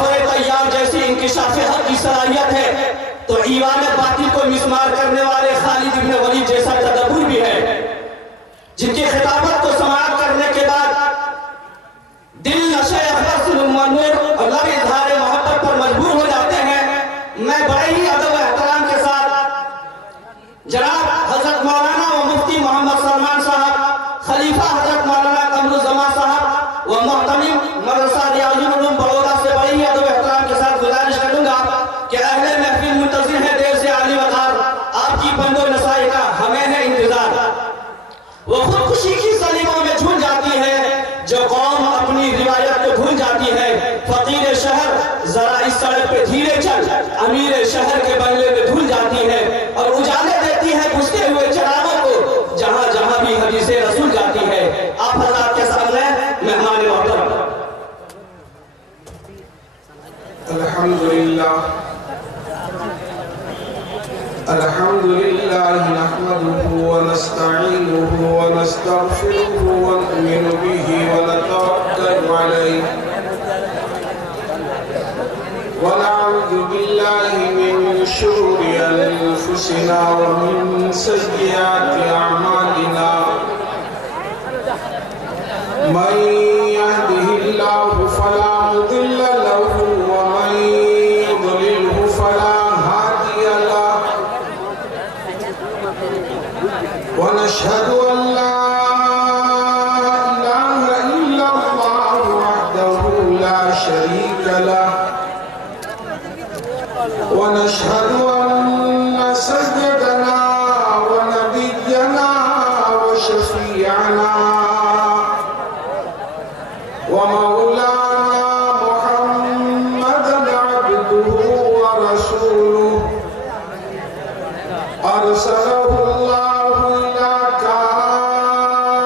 جعفر طیار جیسی انکشاف حق کی صلاحیت ہے تو ایوان باطل کو مسمار کرنے والے خالد ابن ولید جیسا تدبر بھی ہے، جن کی خطابت کو سماعت کرنے کے بعد دل نشے اخلاص منور اور لب اظہار محبت پر مجبور ہو جاتے ہیں۔ میں بڑے ہی ادب و احترام کے ساتھ جناب حضرت مولانا و مفتی محمد سلمان صاحب، خلیفہ حضرت مولانا قمر الزمان صاحب و محتمم مدرسہ ریاض العلوم بڑودہ سے بڑے ہی ادب و احترام کے ساتھ گزارش کروں گا کہ اہل محفل منتظر ہے دیر سے عالی وقار، آپ کی بند و نسائی کا ہمیں ہے انتظار۔ وہ خودکشی کی سلیموں میں جھول جاتی ہے جو قوم اپنی روایت کو بھول جاتی ہے۔ فقیر شہر ذرا اس سڑک پہ دھیرے چل، امیر شہر کے بنگلے میں دھل جاتی ہے اور اجالے دیتی ہے بجھتے ہوئے چراغوں کو جہاں جہاں بھی حدیث رسول جاتی ہے۔ آپ حضرات کے سامنے مہمان محترم۔ الحمدللہ نحمده ونستعینه ونستغفره ونؤمن به ونتوکل علیہ ونعوذ باللہ من شرور انفسنا ومن سیئات اعمالنا من يهده اللہ فلا مضل له ومن يضلله فلا هادي له ونشهد أن لا إله إلا الله وحده لا شريك له ونشهد أن سيدنا ونبينا وشفيعنا ومولانا محمدا عبده ورسوله أرسله الله إلى كافة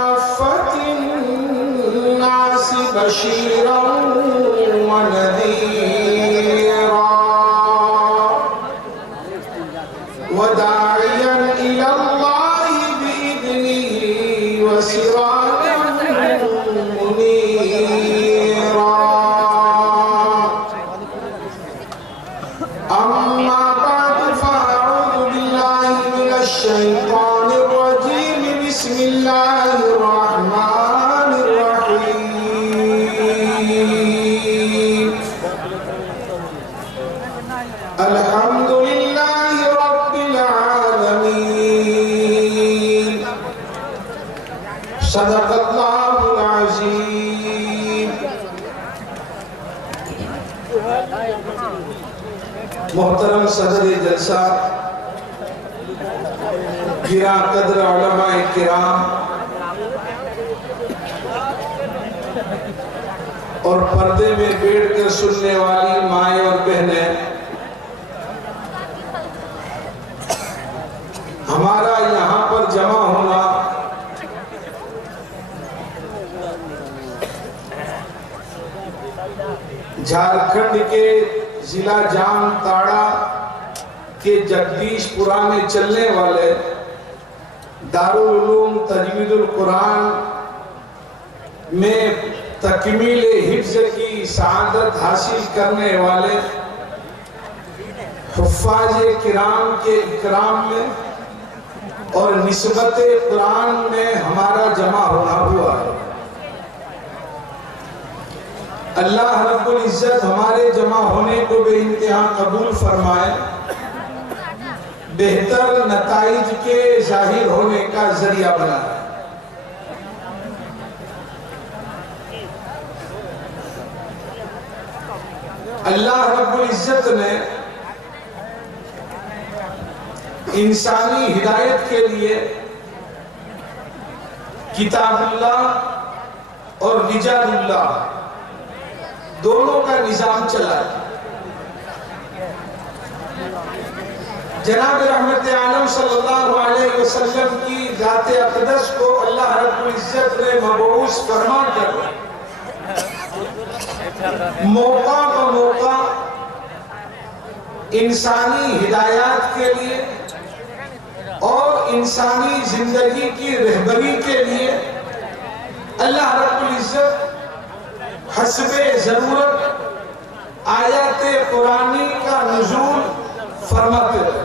الناس بشيرا ونذيرا وداعيا إلى الله بإذنه وسراجا منيرا أما بعد فأعوذ بالله من الشيطان الرجيم بسم الله الرحمن الرحيم الحمد لله رب العالمين صدق الله العظيم۔ محترم صدر جلسہ، گراں قدر علماء کرام اور پردے میں بیٹھ کر سننے والی مائیں اور بہنیں، ہمارا یہاں پر جمع ہونا جھارکھنڈ کے ضلع جام تاڑا کے جگدیش پورہ میں چلنے والے دارالعلوم تجوید القرآن میں تکمیل حفظ کی سعادت حاصل کرنے والے حفاظ کرام کے اکرام میں اور نسبت قرآن میں ہمارا جمع ہونا ہوا ہے۔ اللہ رب العزت ہمارے جمع ہونے کو بے انتہا قبول فرمائے، بہتر نتائج کے ظاہر ہونے کا ذریعہ بنائے۔ اللہ رب العزت نے انسانی ہدایت کے لیے کتاب اللہ اور رجال اللہ دونوں کا نظام چلا ہے۔ جناب رحمت عالم صلی اللہ علیہ وسلم کی ذات اقدس کو اللہ رب العزت نے مبعوث فرما کر موقع بموقع انسانی ہدایات کے لیے اور انسانی زندگی کی رہبری کے لیے اللہ رب العزت حسب ضرورت آیات قرآنی کا نزول فرماتے رہے.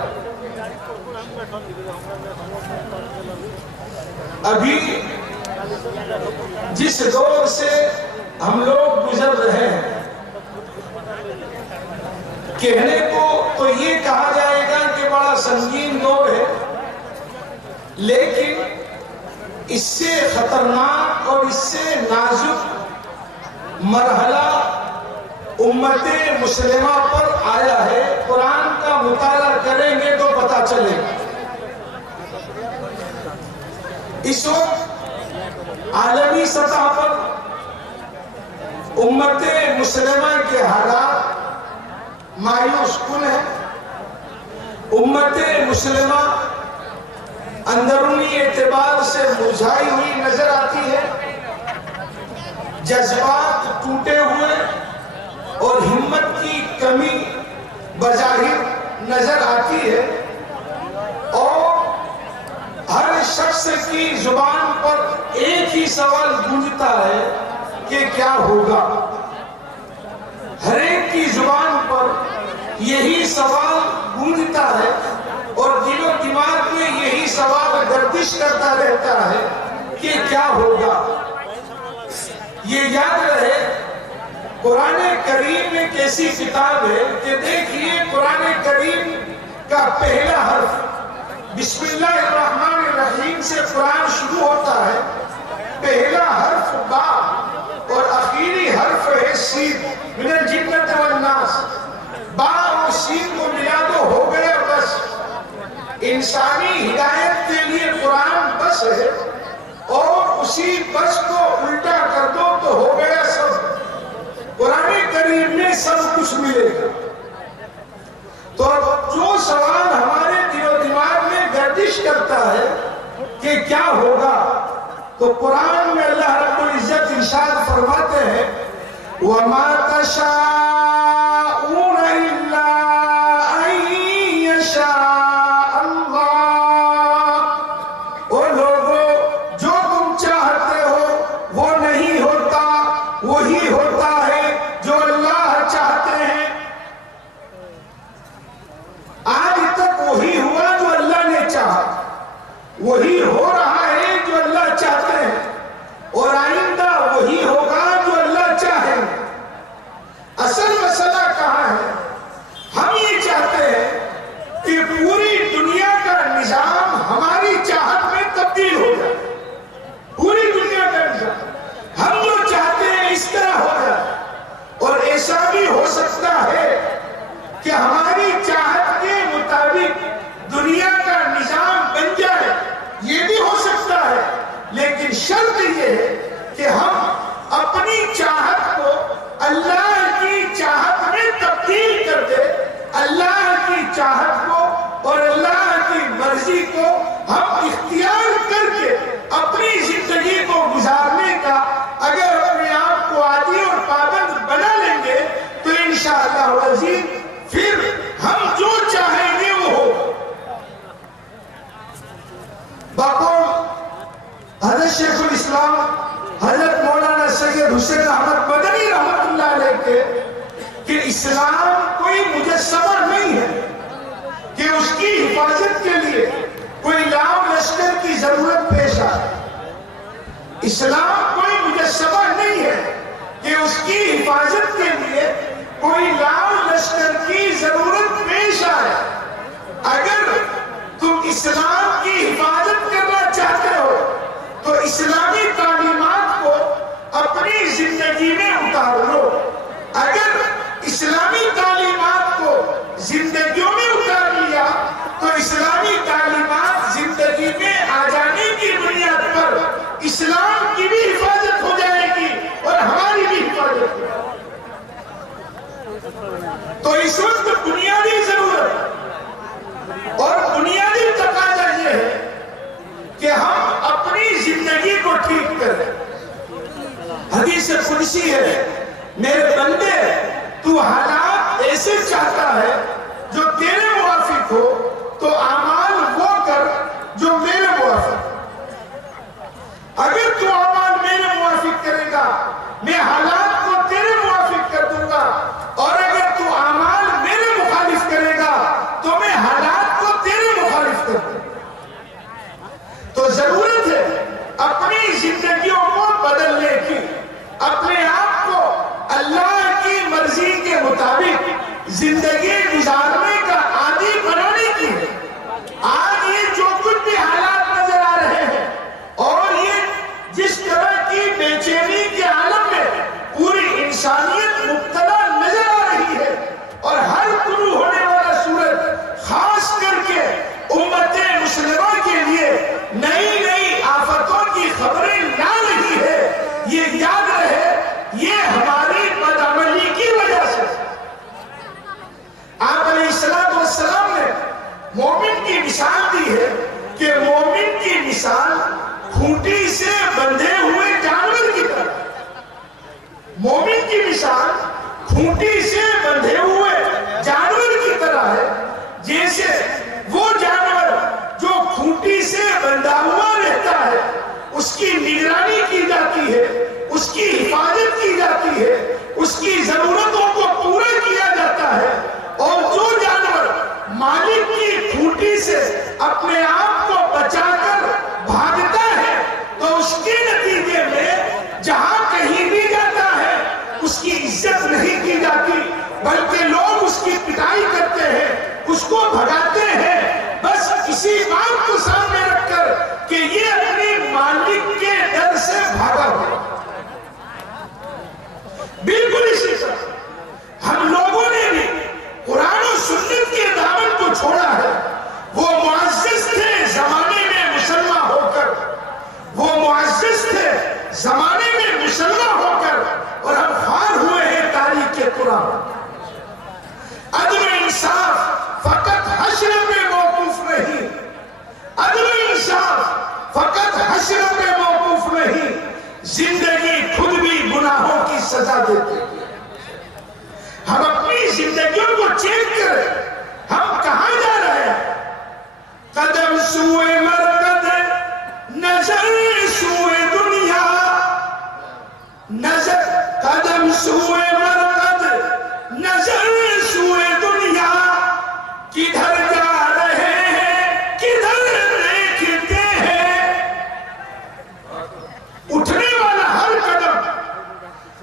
ابھی جس دور سے ہم لوگ گزر رہے ہیں، کہنے کو تو یہ کہا جائے گا کہ بڑا سنگین دور ہے، لیکن اس سے خطرناک اور اس سے نازک مرحلہ امت مسلمہ پر آیا ہے. قرآن کا مطالعہ کریں گے تو پتہ چلے گا. اس وقت عالمی سطح پر امت مسلمہ کے حالات مایوس کن ہیں. امت مسلمہ اندرونی اعتبار سے مرجھائی ہوئی نظر آتی ہے، جذبات ٹوٹے ہوئے اور ہمت کی کمی بظاہر نظر آتی ہے، اور ہر شخص کی زبان پر ایک ہی سوال گونجتا ہے کہ کیا ہوگا. ہر ایک کی زبان پر یہی سوال گونجتا ہے اور دل و دماغ میں یہی سوال گردش کرتا رہتا ہے کہ کیا ہوگا. یہ یاد رہے قرآن کریم ایک ایسی کتاب ہے کہ دیکھیے قرآن کریم کا پہلا حرف بسم اللہ الرحمن الرحیم سے قرآن شروع ہوتا ہے. پہلا حرف با اور آخری حرف ہے سین. من الجنۃ والناس. با اور سین کو ملا دو ہو گیا بس. انسانی ہدایت کے لیے قرآن بس ہے، اور اسی بس کو الٹا کر دو تو ہو گیا سب. قرآن کریم میں سب کچھ ملے گا. تو جو سوال ہمارے دل و دماغ میں گردش کرتا ہے کہ کیا ہوگا، تو قرآن میں اللہ رب العزت ارشاد فرماتے ہیں وَمَا تَشَاءُونَ إِلَّا أَن يَشَاءَ اللَّهُ. او لوگو جو تم چاہتے ہو وہ نہیں ہوتا، وہی ہوتا ہے جو اللہ چاہتے ہیں. آج تک وہی ہوا جو اللہ نے چاہا، وہی ہو رہا ہے جو اللہ چاہتے ہیں، اور آئندہ وہی ہوگا جو اللہ چاہیں. اصل مسئلہ کہاں ہے؟ ہم یہ چاہتے ہیں کہ پوری دنیا کا نظام ہماری چاہت میں تبدیل ہو جائے. پوری دنیا کا نظام ہم جو چاہتے ہیں اس طرح ہو جائے. اور ایسا بھی ہو سکتا ہے کہ ہماری چاہت کے مطابق دنیا کا نظام بن جائے، یہ بھی ہو سکتا ہے. لیکن شرط یہ ہے کہ ہم اپنی چاہت کو اللہ کی چاہت میں تبدیل کر دے. اللہ کی چاہت کو اور اللہ کی مرضی کو ہم اختیار کر کے اپنی زندگی کو گزارنے کا اگر اپنے آپ کو عادی اور پابند بنا لیں گے تو انشاءاللہ العزیز پھر ہم جو چاہیں گے وہ ہو. بقول حضرت شیخ الاسلام حضرت مولانا سید حسین احمد مدنی رحمت اللہ علیہ کے کہ اسلام کوئی مجسمہ نہیں ہے کہ اس کی حفاظت کے لیے کوئی لاؤ لشکر کی ضرورت پیش آئے. اسلام کوئی مجسمہ نہیں ہے کہ اس کی حفاظت کے لیے کوئی لاؤ لشکر کی ضرورت پیش آئے. اگر تم اسلام کی حفاظت کرنا چاہتے ہو تو اسلامی تعلیمات کو اپنی زندگی میں اتار لو. اگر اسلامی تعلیمات کو زندگیوں میں اتار لیا تو اسلامی تعلیمات زندگی میں آ جانے کی بنیاد پر اسلام کی بھی حفاظت ہو جائے گی اور ہماری بھی حفاظت ہو جائے گی. تو اس وقت بنیادی ضرورت اور بنیادی تقاضا یہ ہے کہ ہم اپنی زندگی کو ٹھیک کریں. حدیث قدسی ہے میرے بندے تو حالات ایسے چاہتا ہے جو تیرے موافق ہو تو اعمال وہ کر جو میرے موافق. اگر تو اعمال میرے موافق کرے گا میں حالات کو تیرے موافق کر دوں گا، اور اگر زندگی گزارنے کا عادی بنانے کی ہے۔ آج یہ جو کچھ بھی حالات نظر آ رہے ہیں اور یہ جس طرح کی بے چینی کے عالم میں پوری انسانیت مبتلا نظر آ رہی ہے، اور ہر طلوع ہونے والا سورج خاص کر کے امت مسلمہ کے لیے نئی نئی آفتوں کی خبریں لا رہی ہے، یہ یاد رہے یہ ہماری بدعملی کی وجہ سے۔ آپ علیہ السلام نے مومن کی مثال دی ہے کہ مومن کی مثال کھوٹی سے بندھے ہوئے جانور کی طرح، مومن کی مثال کھوٹی سے بندھے ہوئے جانور کی طرح ہے، جیسے وہ جانور جو کھوٹی سے بندھا ہوا رہتا ہے اس کی نگرانی کی جاتی ہے، اس کی حفاظت کی جاتی ہے، اس کی ضرورتوں کو پورا کیا جاتا ہے، اور جو جانور مالک کی کھوٹی سے اپنے آپ کو بچا کر بھاگتا ہے تو اس کے نتیجے میں جہاں کہیں بھی جاتا ہے اس کی عزت نہیں کی جاتی، بلکہ لوگ اس کی پٹائی کرتے ہیں، اس کو بھگاتے ہیں، بس اسی بات کو سامنے رکھ کر کہ یہ اپنی مالک کے ڈر سے بھاگا ہوا۔ بالکل اسی طرح ہم لوگوں نے بھی قرآن و سنت کے دامن کو چھوڑا ہے۔ وہ معزز تھے زمانے میں مسلمان ہو کر، وہ معزز تھے زمانے میں مسلمان ہو کر، اور ہم خوار ہوئے ہیں تاریخ کے قرآن۔ عدل و انصاف فقط حشر میں موقوف نہیں، عدل و انصاف فقط حشر میں موقوف نہیں، زندگی خود بھی گناہوں کی سزا دیتی ہے۔ ہم اپنی زندگیوں کو چیک کریں، ہم کہاں جا رہے ہیں؟ قدم سوئے مرکز، نظر سوئے دنیا، نظر قدم سوئے مرکز، نظر سوئے دنیا، کدھر جا رہے ہیں کدھر دیکھتے ہیں؟ اٹھنے والا ہر قدم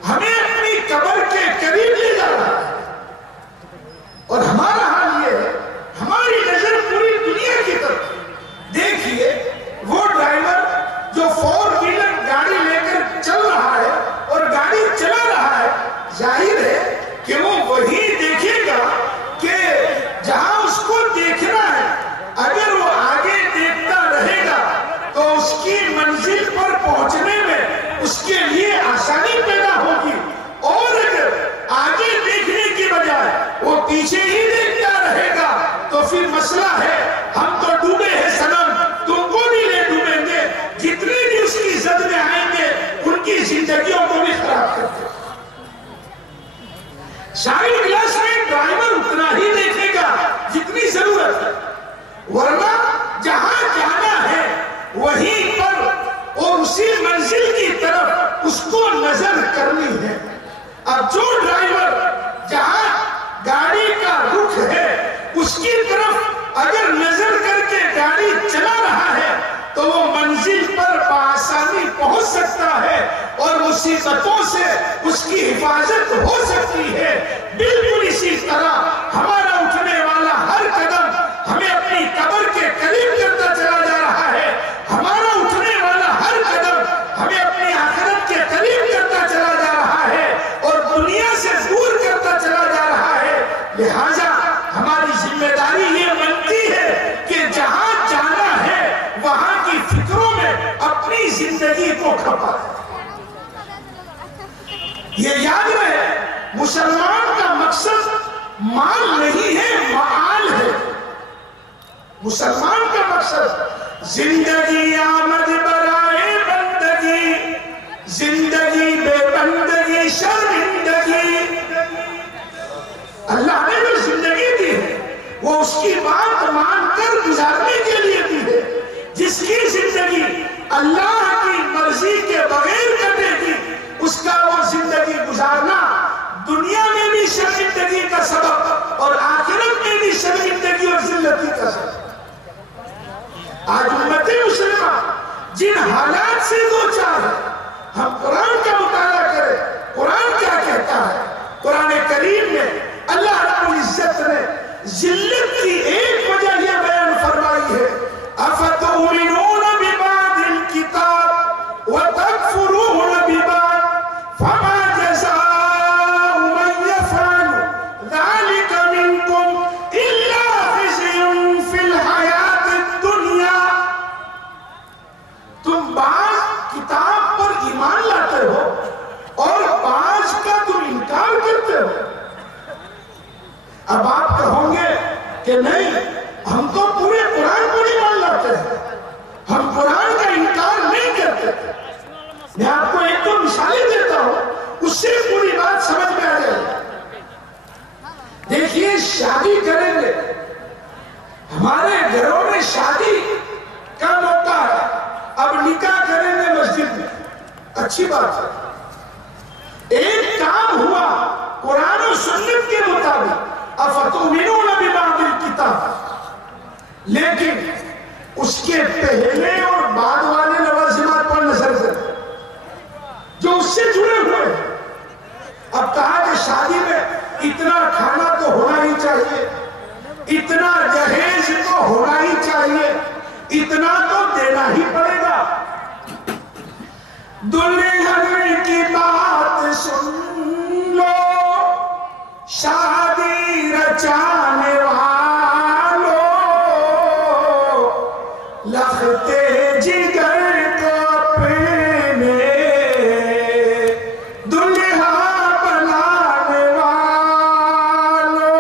ہمیں اپنی قبر کے قریب لے جا رہا ہے، اور ہمارا حال یہ ہے ہماری نظر پوری دنیا کی طرف۔ دیکھیے وہ ڈرائیور جو 4 ویلر گاڑی لے کر چل رہا ہے اور گاڑی چلا رہا ہے، ظاہر ہے کہ وہ وہی دیکھے گا کہ جہاں اس کو دیکھنا ہے۔ اگر وہ آگے دیکھتا رہے گا تو اس کی منزل پر پہنچنے میں اس کے لیے آسانی پیدا ہوگی، اور اگر آگے دیکھنے کی بجائے وہ پیچھے ہی دیکھتا رہے گا تو پھر مسئلہ ہے، ہم تو ڈوبے ہیں صنم، تم کو بھی لے ڈوبیں گے، جتنے بھی اس کی زد میں آئیں گے ان کی زندگیوں کو بھی خراب کرتے ہیں۔ شاہی گلاس میں ڈرائیور اتنا ہی دیکھے گا جتنی ضرورت ہے، ورنہ جہاں جانا ہے وہیں پر اور اسی منزل کی طرف اس کو نظر کرنی ہے۔ اب جو ڈرائیور جہاں گاڑی کا رخ ہے اس کی طرف اگر نظر کر کے گاڑی چلا رہا ہے تو وہ منزل پر بآسانی پہنچ سکتا ہے اور مصیبتوں سے اس کی حفاظت ہو سکتی ہے۔ بالکل اسی طرح ہمارا اٹھنے والا ہر قدم ہمیں اپنی قبر کے قریب کرتا چلا جا رہا ہے، ہمارا اٹھنے والا ہر قدم ہمیں اپنی آخرت کے قریب کرتا چلا جا رہا ہے اور دنیا سے دور کرتا چلا جا رہا ہے۔ لہٰذا ہماری ذمہ داری یہ بنتی ہے کہ جہاں جانا ہے وہاں کی فکروں میں اپنی زندگی کو کھپا ہے۔ یہ یاد رہے مسلمان کا مقصد مال نہیں ہے، معال ہے۔ مسلمان کا مقصد زندگی آمد برائے بندگی، زندگی بے بندگی شرمندگی۔ اللہ نے جو زندگی دی ہے وہ اس کی بات مان کر گزارنے کے لیے دی ہے۔ جس کی زندگی اللہ کی مرضی کے بغیر کٹے گی اس کا وہ زندگی گزارنا دنیا میں بھی شرمندگی کا سبب اور آخرت میں بھی شرمندگی اور ذلتی کا سبب۔ آج امت مسلمہ جن حالات سے دو چار ہے، ہم قرآن کا مطالعہ کریں، قرآن کیا کہتا ہے۔ قرآن کریم میں اللہ رب العزت اب آپ کہوں گے کہ نہیں، ہم تو پورے قرآن کو نہیں مان لاتے ہیں، ہم قرآن کا انکار نہیں کرتے۔ میں آپ کو ایک دو مثالیں دیتا ہوں، اس سے پوری بات سمجھ میں آ جائے۔ دیکھیے، شادی کریں گے، ہمارے گھروں میں شادی کا موقع ہے، اب نکاح کریں گے مسجد میں، اچھی بات ہے، ایک کام ہوا قرآن و سنت کے مطابق، افتؤمنون ببعض الکتاب، لیکن اس کے پہلے اور بعد والے لوازمات پر نظر کریں جو اس سے جڑے ہوئے ہیں۔ اب کہا کہ شادی میں اتنا کھانا تو ہونا ہی چاہیے، اتنا جہیز تو ہونا ہی چاہیے، اتنا تو دینا ہی پڑے گا۔ دلہن کی بات سن لو شادی رچانے والو، لختے جگر کو اپنے دلہا بنانے والو،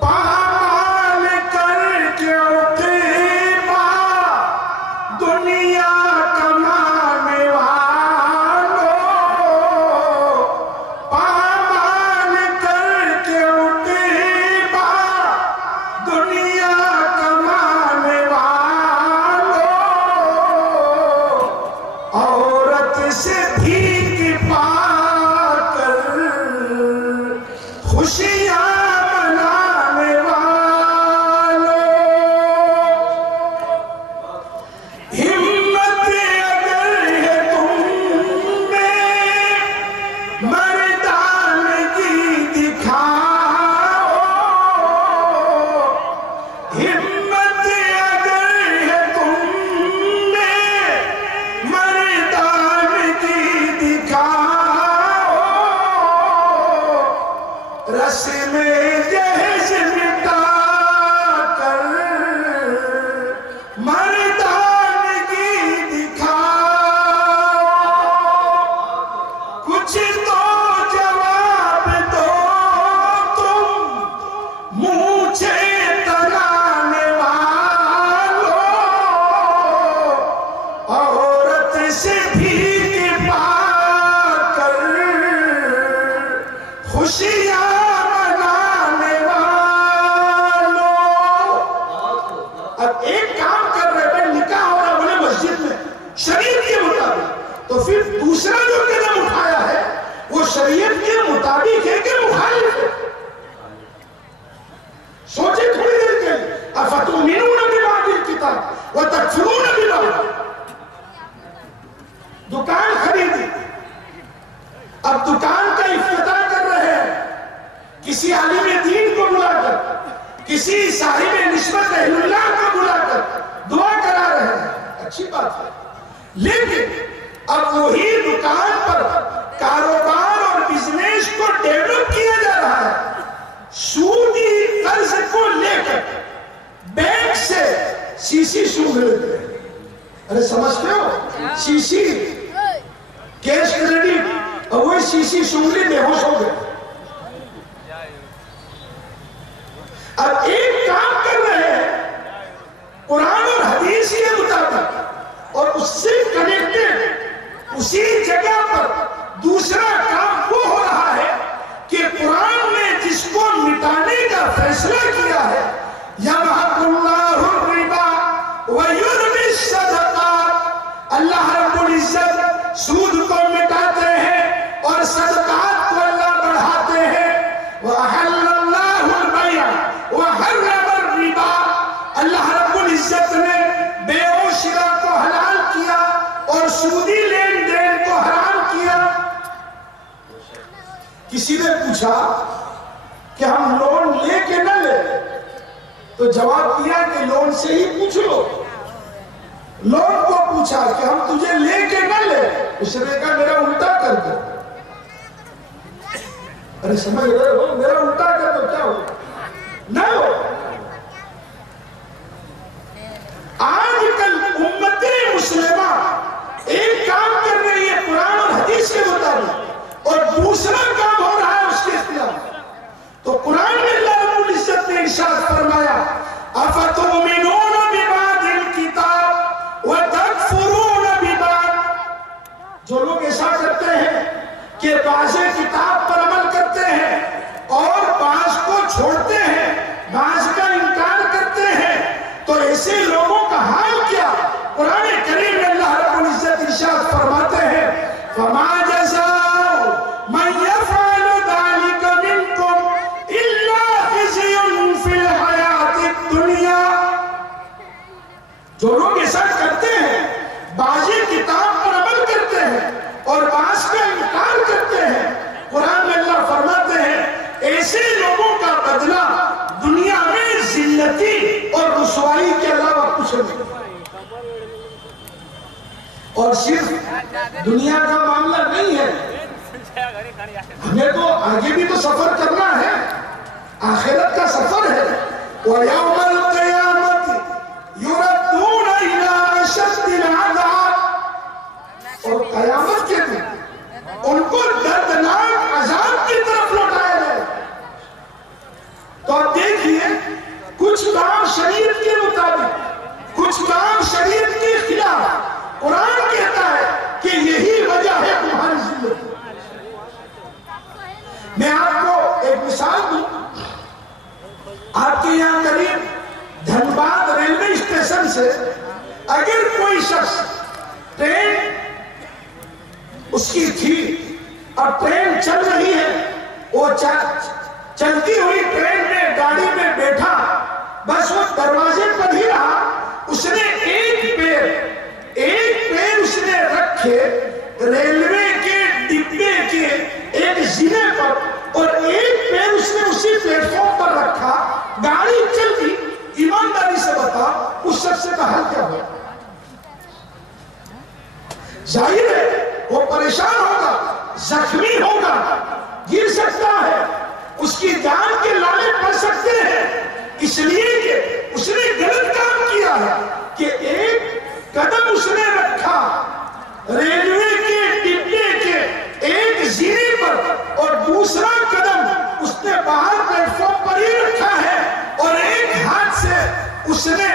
پامال کر کے عقیبہ دنیا کمانے والو، پامال کر کے عقیبہ دنیا کمانے والو، عورت سے بھیک پا کر خوشیاں منانے والو، ہمت اگر ہے تم میں مردانگی دکھاؤ، ہمت اگر ہے تم میں مردانگی دکھاؤ، رسم جہیز مٹا کر مردانگی دکھاؤ، کچھ تو جواب دو تم مونچھے تنانے والو، عورت سے بھیک پا کر خوشیاں منانے والو۔ اب ایک کام کر رہے ہیں، نکاح ہو رہا بولے مسجد میں شریعت کے مطابق، تو پھر دوسرا جو قدم اٹھایا ہے وہ شریعت کے مطابق ہے کہ مخالف ہے؟ سوچے تھوڑی دیر کے لیے، افتؤمنون ببعض الکتاب وتکفرون ببعض۔ دکان خریدی، اب دکان کا افتتاح کر رہے ہیں، کسی عالم دین کو بلا کر، کسی صاحب نسبت اہل اللہ کو بلا کر دعا کرا رہے ہیں، اچھی بات ہے، لیکن اب وہی دکان پر کاروبار اور بزنس کو ڈیولپ کیا جا رہا ہے، سودی قرض کو لے کر بینک سے سیسی سود لیتے ہیں۔ ارے سمجھتے ہو، سیسی کیش کریڈٹ، اور وہی سیسی سود لی، بے ہوش ہو گئے۔ اب ایک کام کر رہے ہیں قرآن اور حدیث کے مطابق، اور اس سے کنیکٹڈ اسی جگہ پر دوسرا کام وہ ہو رہا ہے کہ قرآن نے جس کو مٹانے کا فیصلہ کیا ہے، یمحق اللہ الربا ویربی الصدقات، اللہ رب العزت سود کو مٹاتے ہیں اور صدقات کو اللہ بڑھاتے ہیں۔ وَأَحَلَّ اللَّهُ الْبَيْعَ وَحَرَّمَ الرِّبَا، اللہ رب العزت نے بے و شراء کو حلال کیا اور سودی لین دین کو حرام کیا۔ کسی نے پوچھا کہ ہم لون لے کے نہ لے، تو جواب دیا کہ لون سے ہی پوچھ لو۔ لون کو پوچھا کہ ہم تجھے لے کے نہ لے، اس نے کہا میرا الٹا کر دو۔ ارے سمجھ رہے ہو، میرا الٹا کر دو، کیا ہو نہ ہو۔ آج کل امت مسلمہ ایک کام کر رہی ہے قرآن اور حدیث کے مطابق، اور دوسرا کام ہو رہا ہے اس کے خلاف۔ تو قرآن میں اللہ رب العزت نے ارشاد فرمایا افتؤمنون ببعض الکتاب وتکفرون ببعض، جو لوگ ایسا کرتے ہیں کہ بعض کتاب پر عمل کرتے ہیں اور بعض کو چھوڑتے ہیں، بعض کا انکار کرتے ہیں، تو ایسے لوگوں کا حال کیا؟ قرآن کریم میں اللہ رب العزت ارشاد فرماتے ہیں فما جزاء من يفعل ذلك منكم الا خزي في الحیات الدنیا، جو لوگ ایسا کرتے ہیں، بعض کتاب پر عمل کرتے ہیں اور بعض کا انکار کرتے ہیں، قرآن میں اللہ فرماتے ہیں ایسے لوگوں کا بدلہ دنیا میں ذلتی اور رسوائی کے علاوہ کچھ نہیں۔ اور صرف دنیا کا معاملہ نہیں ہے، ہمیں تو آگے بھی تو سفر کرنا ہے، آخرت کا سفر ہے۔ وَيَوْمَ الْقِيَامَةِ يُرَدُّونَ إِلَىٰ أَشَدِّ الْعَذَابِ، اور قیامت کے دن ان کو دردناک عذاب کی طرف لوٹایا جائے۔ تو آپ دیکھیے کچھ کام شریعت کے مطابق، کچھ کام شریعت کے خلاف، قرآن کہتا ہے کہ یہی وجہ ہے تمہاری زندگی۔ میں آپ کو ایک مثال دوں، آپ کے یہاں قریب دھنباد ریلوے اسٹیشن سے اگر کوئی شخص ٹرین اس کی تھی اور ٹرین چل رہی ہے، وہ چلتی ہوئی ٹرین میں گاڑی میں بیٹھا، بس وہ دروازے پر ہی رہا، اس نے ایک پیر اس نے رکھے ریلوے کے ڈبے کے ایک زینے پر، اور ایک پیر اس نے اسی پلیٹ فارم پر رکھا، گاڑی چل گئی۔ ایمانداری سے بتا اس شخص کا حل کیا ہوا؟ ظاہر ہے وہ پریشان ہوگا، زخمی ہوگا، گر سکتا ہے، اس کی جان کے لالے پڑ سکتے ہیں، اس لیے کہ اس نے غلط کام کیا ہے کہ ایک قدم اس نے رکھا ریلوے کے ڈبے کے ایک زینے پر، اور دوسرا قدم اس نے باہر پلیٹ فارم پر ہی رکھا ہے، اور ایک ہاتھ سے اس نے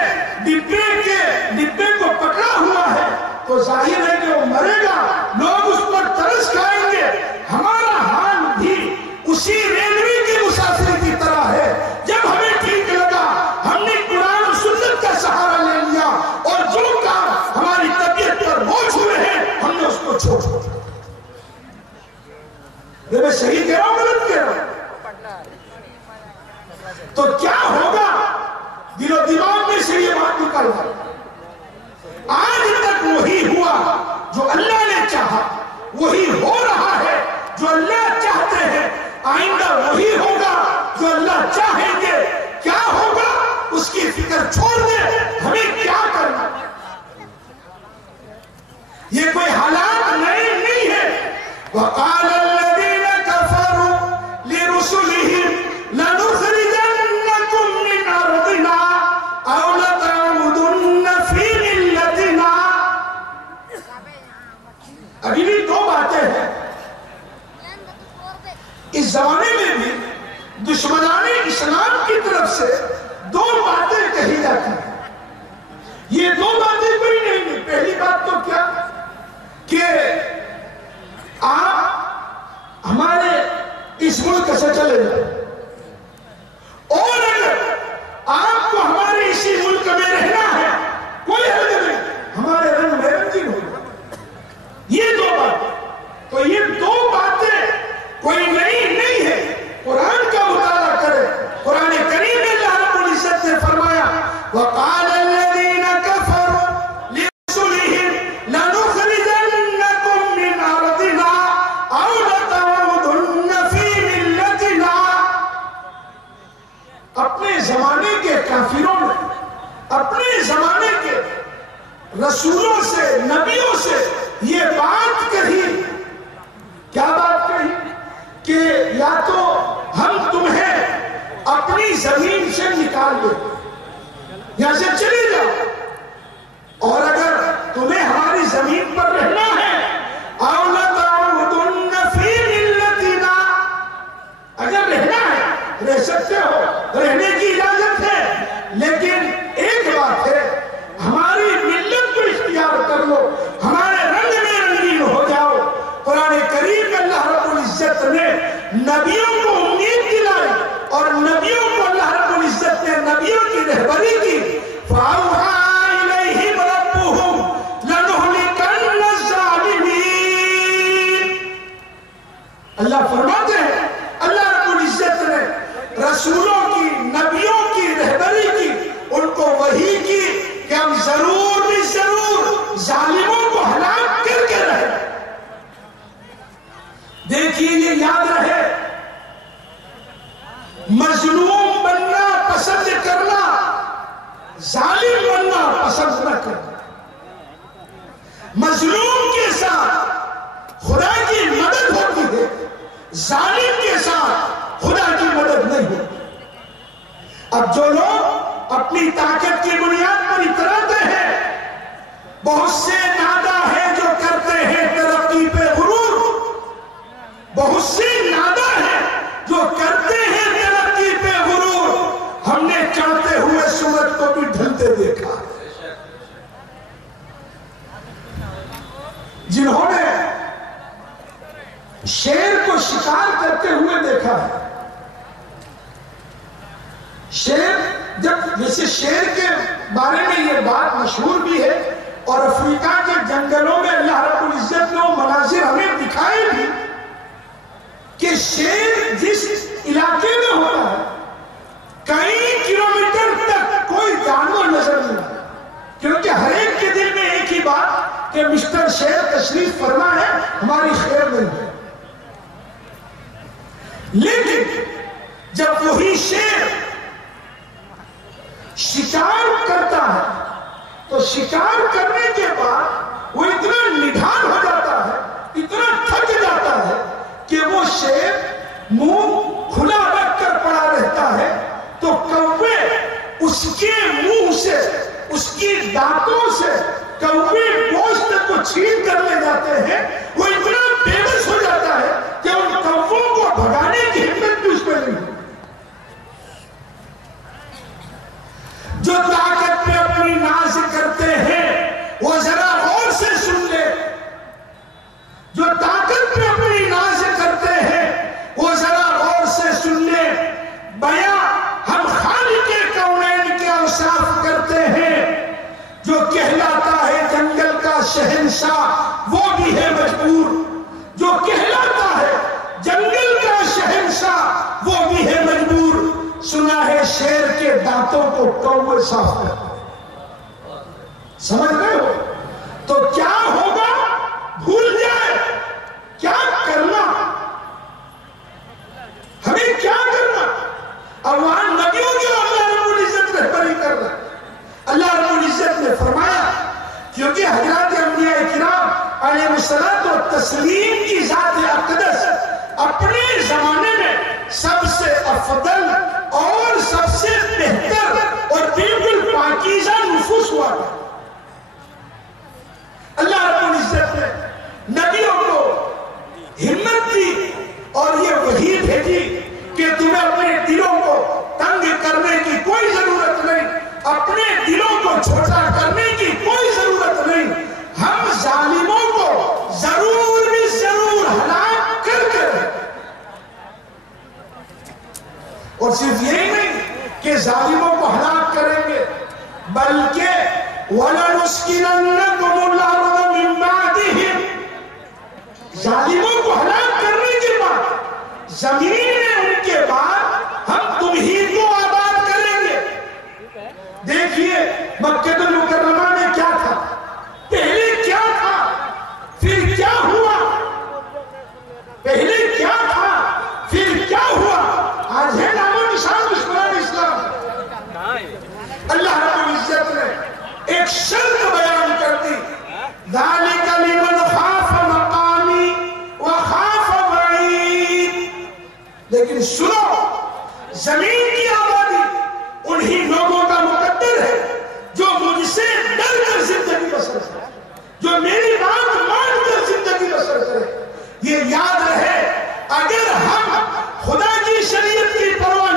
ڈبے کو پکڑا ہوا ہے۔ تو ظاہر ہے کہ وہ مرے گا، لوگ اس پر ترس کھائیں گے۔ ہمارا حال بھی اسی ریلوے کے مسافر کی طرح ہے، جب ہمیں ٹھیک لگا ہم نے قرآن و سنت کا سہارا لے لیا، اور جو کام ہماری طبیعت پر بوجھ ہوئے ہیں ہم نے اس کو چھوڑ دیا۔ میں صحیح کہہ رہا ہوں غلط کہہ رہا ہوں؟ تو کیا ہوگا؟ دل و دماغ میں سے یہ بات نکل گئی۔ آج تک وہی ہوا جو اللہ نے چاہا، وہی ہو رہا ہے جو اللہ چاہتے ہیں، آئندہ وہی ہوگا جو اللہ چاہیں گے۔ کیا ہوگا اس کی فکر چھوڑ دیں، ہمیں کیا کرنا۔ یہ کوئی حالات نئے نہیں ہے۔ وَقَالَ الَّذِينَ كَفَرُوا لِرُسُلِهِمْ لَنُخْرِجَنَّكُمْ مِنْ أَرْضِنَا أَوْ لَتَعُودُنَّ فِي مِلَّتِنَا۔ ابھی بھی دو باتیں ہیں۔ اس زمانے میں بھی دشمنان اسلام کی طرف سے دو باتیں کہی جاتی ہیں۔ یہ دو باتیں کوئی نہیں ہیں۔ پہلی بات تو کیا کہ آپ ہمارے اس ملک سے چلے جائیں، اور اگر آپ کو ہمارے اسی ملک میں رہنا ہے کوئی حرج نہیں، ہمارے رنگ میں رنگین ہو جائے۔ یہ دو باتیں، تو یہ دو باتیں کوئی نئی نہیں ہے۔ قرآن کا مطالعہ کرے، قرآن کریم میں اللہ رب العزت نے فرمایا وَقَالَ الَّذِينَ كَفَرُوا لِرُسُلِهِمْ لَنُخْرِجَنَّكُمْ مِنْ أَرْضِنَا أَوْ لَتَعُودُنَّ فِي مِلَّتِنَا۔ اپنے زمانے کے کافروں نے اپنے زمانے کے رسولوں سے، نبیوں سے یہ بات کہی۔ کیا بات کہی؟ کہ یا تو ہم تمہیں اپنی زمین سے نکال دیں، یہاں سے چلے جاؤ، اور اگر تمہیں ہماری زمین پر رہنا ہے أَوْ لَتَعُودُنَّ فِي مِلَّتِنَا، اگر رہنا ہے رہ سکتے ہو، رہنے کی اجازت ہے، لیکن ایک بات ہے، ہماری ملت کو اختیار کر لو، ہمارے رنگ میں رنگین ہو جاؤ۔ قرآن کریم میں اللہ رب العزت نے نبیوں کو امید دلائی اور نبیوں کو اللہ رب العزت نے نبیوں کی رہبری کی۔ فَأَوْحَىٰ إِلَيْهِمْ رَبُّهُمْ لَنُهْلِكَنَّ الظَّالِمِينَ۔ اللہ فرماتے ہیں اللہ رب العزت نے رسولوں کی، نبیوں کی رہبری کی، ان کو وحی کی کہ ہم ضرور بھی ضرور ظالموں کو ہلاک کر کے رہے۔ دیکھیے یہ یاد رہے، مظلوم بننا پسند کرنا، ظالم بننا پسند نہ کرنا۔ مظلوم کے ساتھ خدا کی مدد ہوتی ہے، ظالم کے ساتھ خدا کی مدد نہیں ہوتی۔ اب جو لوگ اپنی طاقت کی بنیاد پر اتراتے ہیں، بہت سے نادا ہیں جو کرتے ہیں ترقی پہ غرور، بہت سے نادا ہیں جو کرتے ہیں ترقی پہ غرور۔ ہم نے چڑھتے ہوئے سورج کو بھی ڈھلتے دیکھا، جنہوں نے شیر کو شکار کرتے ہوئے دیکھا ہے۔ شیر جب، جیسے شیر کے بارے میں یہ بات مشہور بھی ہے، اور افریقہ کے جنگلوں میں اللہ رب العزت نے وہ مناظر ہمیں دکھائے بھی کہ شیر جس علاقے میں ہوتا ہے کئی کلومیٹر تک کوئی جانور نظر نہیں آتا، کیونکہ ہر ایک کے دل میں ایک ہی بات کہ مسٹر شیر تشریف فرما ہے، ہماری خیر نہیں ہے۔ لیکن جب وہی شیر شکار کرتا ہے تو شکار کرنے کے بعد وہ اتنا نڈھال ہو جاتا ہے، اتنا تھک جاتا ہے کہ وہ شیر منہ کھلا رکھ کر پڑا رہتا ہے، تو کوے اس کے منہ سے، اس کی دانتوں سے کوے گوشت کو چھین کر لے جاتے ہیں۔ وہ اتنا بے بس ہو جاتا ہے کہ ان کووں کو بھگانے کی ہمت بھی اس میں نہیں ہوتی۔ جو طاقت پہ اپنی ناز کرتے ہیں وہ ذرا غور سے سن لے، جو طاقت پہ اپنی ناز کرتے ہیں وہ ذرا غور سے سن لے۔ بیان ہم خالق کونین کے اوصاف کرتے ہیں، جو کہلاتا ہے جنگل کا شہنشاہ وہ بھی ہے مجبور، جو کہلاتا ہے جنگل کا شہنشاہ وہ بھی ہے مجبور۔ سنا ہے شیر کے دانتوں کو کوے صاف کرتے ہیں، سمجھ رہے ہو؟ تو کیا ہوگا؟ بھول جائے کیا کرنا، ہمیں کیا کرنا۔ اور وہاں نبیوں کی اللہ رب العزت رہبری کر رہا ہے۔ اللہ رب العزت نے فرمایا، کیونکہ حضرات انبیاء کرام علیہ الصلوۃ والتسلیم کی ذات اقدس اپنے زمانے میں سب سے افضل اور سب سے بہتر اور بالکل پاکیزہ نفوس ہوا ہے۔ اللہ رب العزت نے نبیوں کو ہمت دی اور یہ وحی بھیجی کہ تمہیں اپنے دلوں کو تنگ کرنے کی کوئی ضرورت نہیں، اپنے دلوں کو چھوٹا کرنے کی کوئی ضرورت نہیں۔ ہم ظالموں کو ضرور بھی ضرور ہلاک کر کے، اور صرف یہی نہیں کہ ظالموں کو ہلاک کریں گے، بلکہ وَلَنُسْكِنَنَّكُمُ الْأَرْضَ مِن بَعْدِهِمْ، ظالموں کو ہلاک کرنے کے بعد زمین میں ان کے بعد ہم تم ہی کو آباد کریں گے۔ دیکھیے مکہ المکرمہ میں کیا تھا، پہلے کیا تھا، پھر کیا ہوا، پہلے کیا تھا پھر کیا ہوا۔ آج ہے نام و نشان دشمنان اسلام۔ اللہ رب العزت نے ایک شرط بیان کر دی، ذَلِكَ لِمَنْ خَافَ مَقَامِي وَخَافَ وَعِيدِ۔ لیکن سنو، زمین کی آبادی انہی لوگوں کا مقدر ہے جو مجھ سے ڈر کر زندگی بسر کرے، جو میری بات مان کر زندگی بسر کرے۔ یہ یاد رہے، اگر ہم خدا کی شریعت کی پرواہ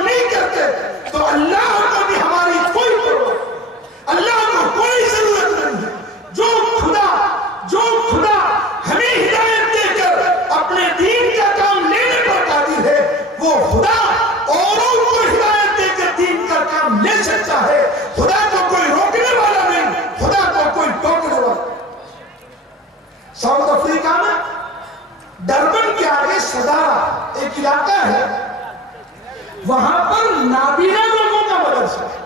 اللہ کو بھی ہماری کوئی ضرورت، اللہ کو کوئی ضرورت نہیں ہے۔ جو خدا ہمیں ہدایت دے کر اپنے دین کا کام لینے پر قادر ہے، وہ خدا اوروں کو ہدایت دے کر دین کا کام لے سکتا ہے۔ خدا کو کوئی روکنے والا نہیں، خدا کو کوئی ٹوکنے والا۔ ساؤتھ افریقہ میں ڈربن کے آگے صدارہ ایک علاقہ ہے، وہاں پر نابینا لوگوں کا مدرسہ ہے،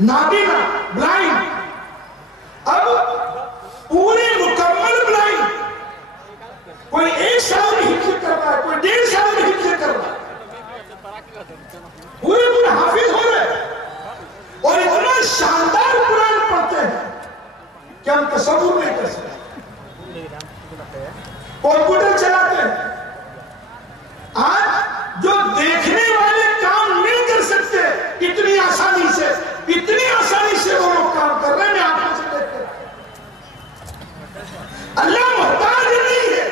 نابینا بلائنڈ، اب پورے مکمل بلائنڈ، کوئی 1 سال میں حفظ کر رہا ہے، کوئی 1.5 سال میں حفظ کر رہا ہے، پورے حافظ ہو رہے اور اتنا شاندار قرآن پڑھتے ہیں کہ ہم تصور نہیں کر سکتے۔ کمپیوٹر چلاتے ہیں، آج جو دیکھنے والے کام نہیں کر سکتے اتنی آسانی سے وہ لوگ کام کر رہے ہیں۔ میں آنکھوں سے دیکھ کر، اللہ محتاج نہیں ہے۔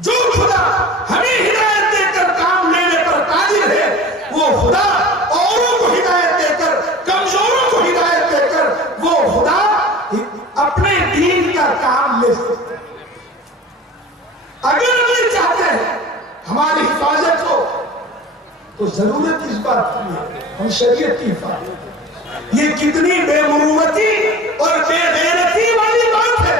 جو خدا ہمیں ہدایت دے کر کام لینے پر قادر ہے، وہ خدا اوروں کو ہدایت دے کر، کمزوروں کو ہدایت دے کر، وہ خدا اپنے دین کا کام لے سکتے۔ اگر ہم یہ چاہتے ہیں ہماری حفاظت ہو تو ضرورت اس بات کی ہے ہم شریعت کی حفاظت۔ یہ کتنی بے مروتی اور بے غیرتی والی بات ہے۔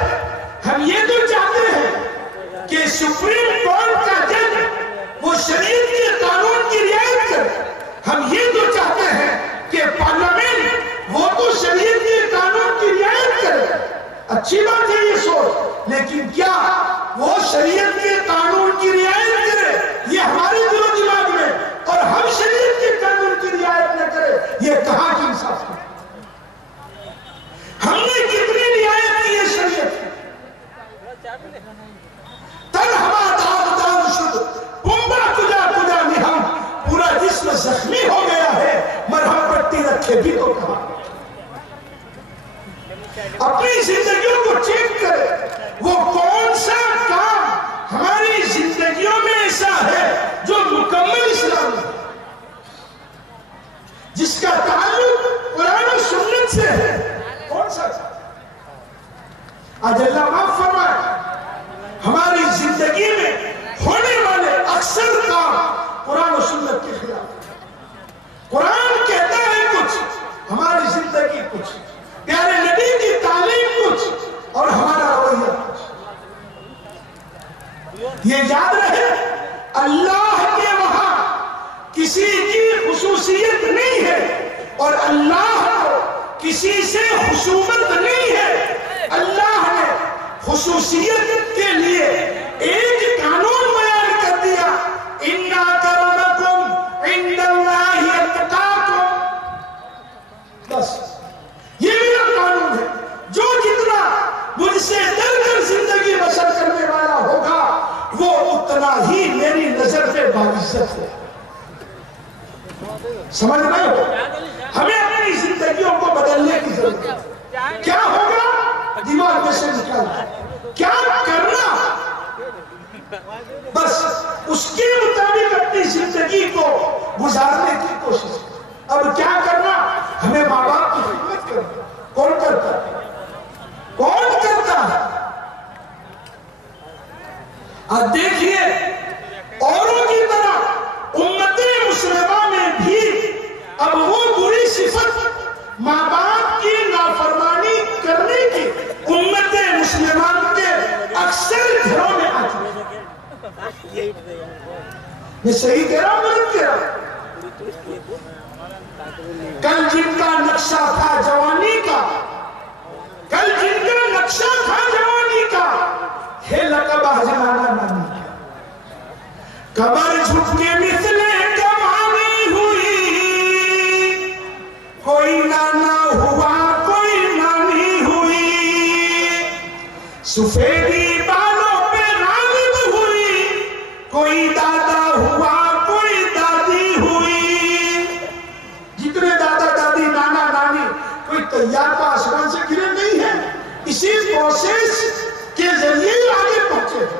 ہم یہ تو چاہتے ہیں کہ سپریم کورٹ کا جج وہ شریعت کے قانون کی رعایت کرے۔ ہم یہ تو چاہتے ہیں کہ پارلیمنٹ وہ تو شریعت کے قانون کی رعایت کرے۔ اچھی بات ہے یہ سوچ، لیکن کیا وہ شریعت کے قانون کی رعایت کرے یہ ہمارے دل و دماغ میں، اور ہم شریعت کے قانون کی رعایت نہ کرے، یہ کہاں کی انصاف ہے؟ ہم نے کتنی رعایت کی ہے شریعت کی؟ تنہما داغ داغ شد پنبا کجا کجا نہم، پورا جسم زخمی ہو گیا ہے، مرہم پٹی رکھے بھی تو کہاں؟ اپنی زندگیوں کو چیک کرے، وہ کون سا کام ہماری زندگیوں میں ایسا ہے جو مکمل اسلام ہے، جس کا تعلق قرآن و سنت سے ہے؟ کون سا؟ آج اللہ معاف فرمائے، ہماری زندگی میں ہونے والے اکثر کام قرآن و سنت کے خلاف۔ قرآن کہتا ہے کچھ، ہماری زندگی کچھ، پیارے نبی کی تعلیم کچھ اور ہمارا رویہ کچھ۔ یہ یاد رہے، اللہ کے وہاں کسی کی خصوصیت نہیں ہے اور اللہ کو کسی سے خصومت نہیں ہے۔ اللہ نے خصوصیت کے لیے ایک قانون بیان کر دیا، اِنَّا أَكْرَمَكُمْ عِندَ اللَّهِ أَتْقَاكُمْ، بس یہ میرا قانون ہے۔ جو جتنا مجھ سے ڈر کر زندگی بسر کرنے والا ہوگا وہ اتنا ہی میری نظر پہ باعزت ہے۔ سمجھ رہے ہو؟ ہمیں اپنی زندگیوں کو بدلنے کی ضرورت ہے۔ کیا ہوگا؟ دماغ میں سے نکالنا، کیا کرنا، بس اس کے مطابق اپنی زندگی کو گزارنے کی کوشش۔ اب کیا کرنا؟ ہمیں ماں باپ کی خدمت کرنا۔ کون کرتا ہے؟ کون کرتا ہے؟ اب دیکھیے، اوروں کی طرح امت مسلمہ میں بھی اب وہ بری صفت ماں باپ کی نافرمانی کرنے کی امت مسلمان کے اکثر گھروں میں آتی ہے۔ میں صحیح کہہ رہا ہوں، غلط کہہ رہا ہوں؟ کل جن کا نقشہ تھا جوانی کا، کل جن کا نقشہ تھا جوانی کا، ہے لقب جنانا نانی کا، کمر جھک کے مثلے کمانی ہوئی، کوئی نانا ہوا کوئی نانی ہوئی، سفیدی بالوں پہ غالب ہوئی، کوئی دادا ہوا کوئی دادی ہوئی۔ جتنے دادا دادی نانا نانی کوئی تیار کا آسمان سے گرے نہیں ہے، اسی پروسیس کے ذریعے آگے پہنچے ہیں۔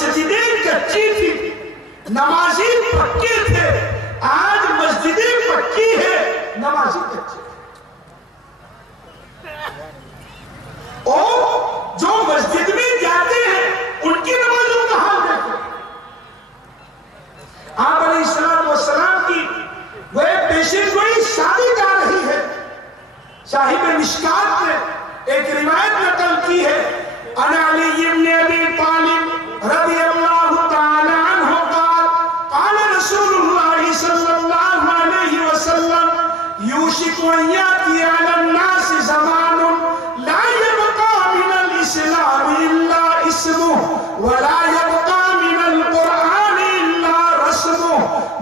مسجدیں کچی تھی، نمازی پکے تھے، آج مسجدیں پکی ہے، نمازی کچے، اور جو مسجد میں جاتے ہیں ان کی نمازوں کا حال دیکھو۔ آپ علیہ السلام کی وہ پیشین گوئی شادی جا رہی ہے، صاحب مشکات نے ایک روایت نقل کی ہے، ان علی بن ابی طالب رضی اللہ تعالی عنہ قال قال رسول اللہ صلی اللہ علیہ وسلم یوشک ان یاتی علی الناس زمان لا يبقى من الاسلام الا اسمه ولا يبقى من القرآن الا رسمه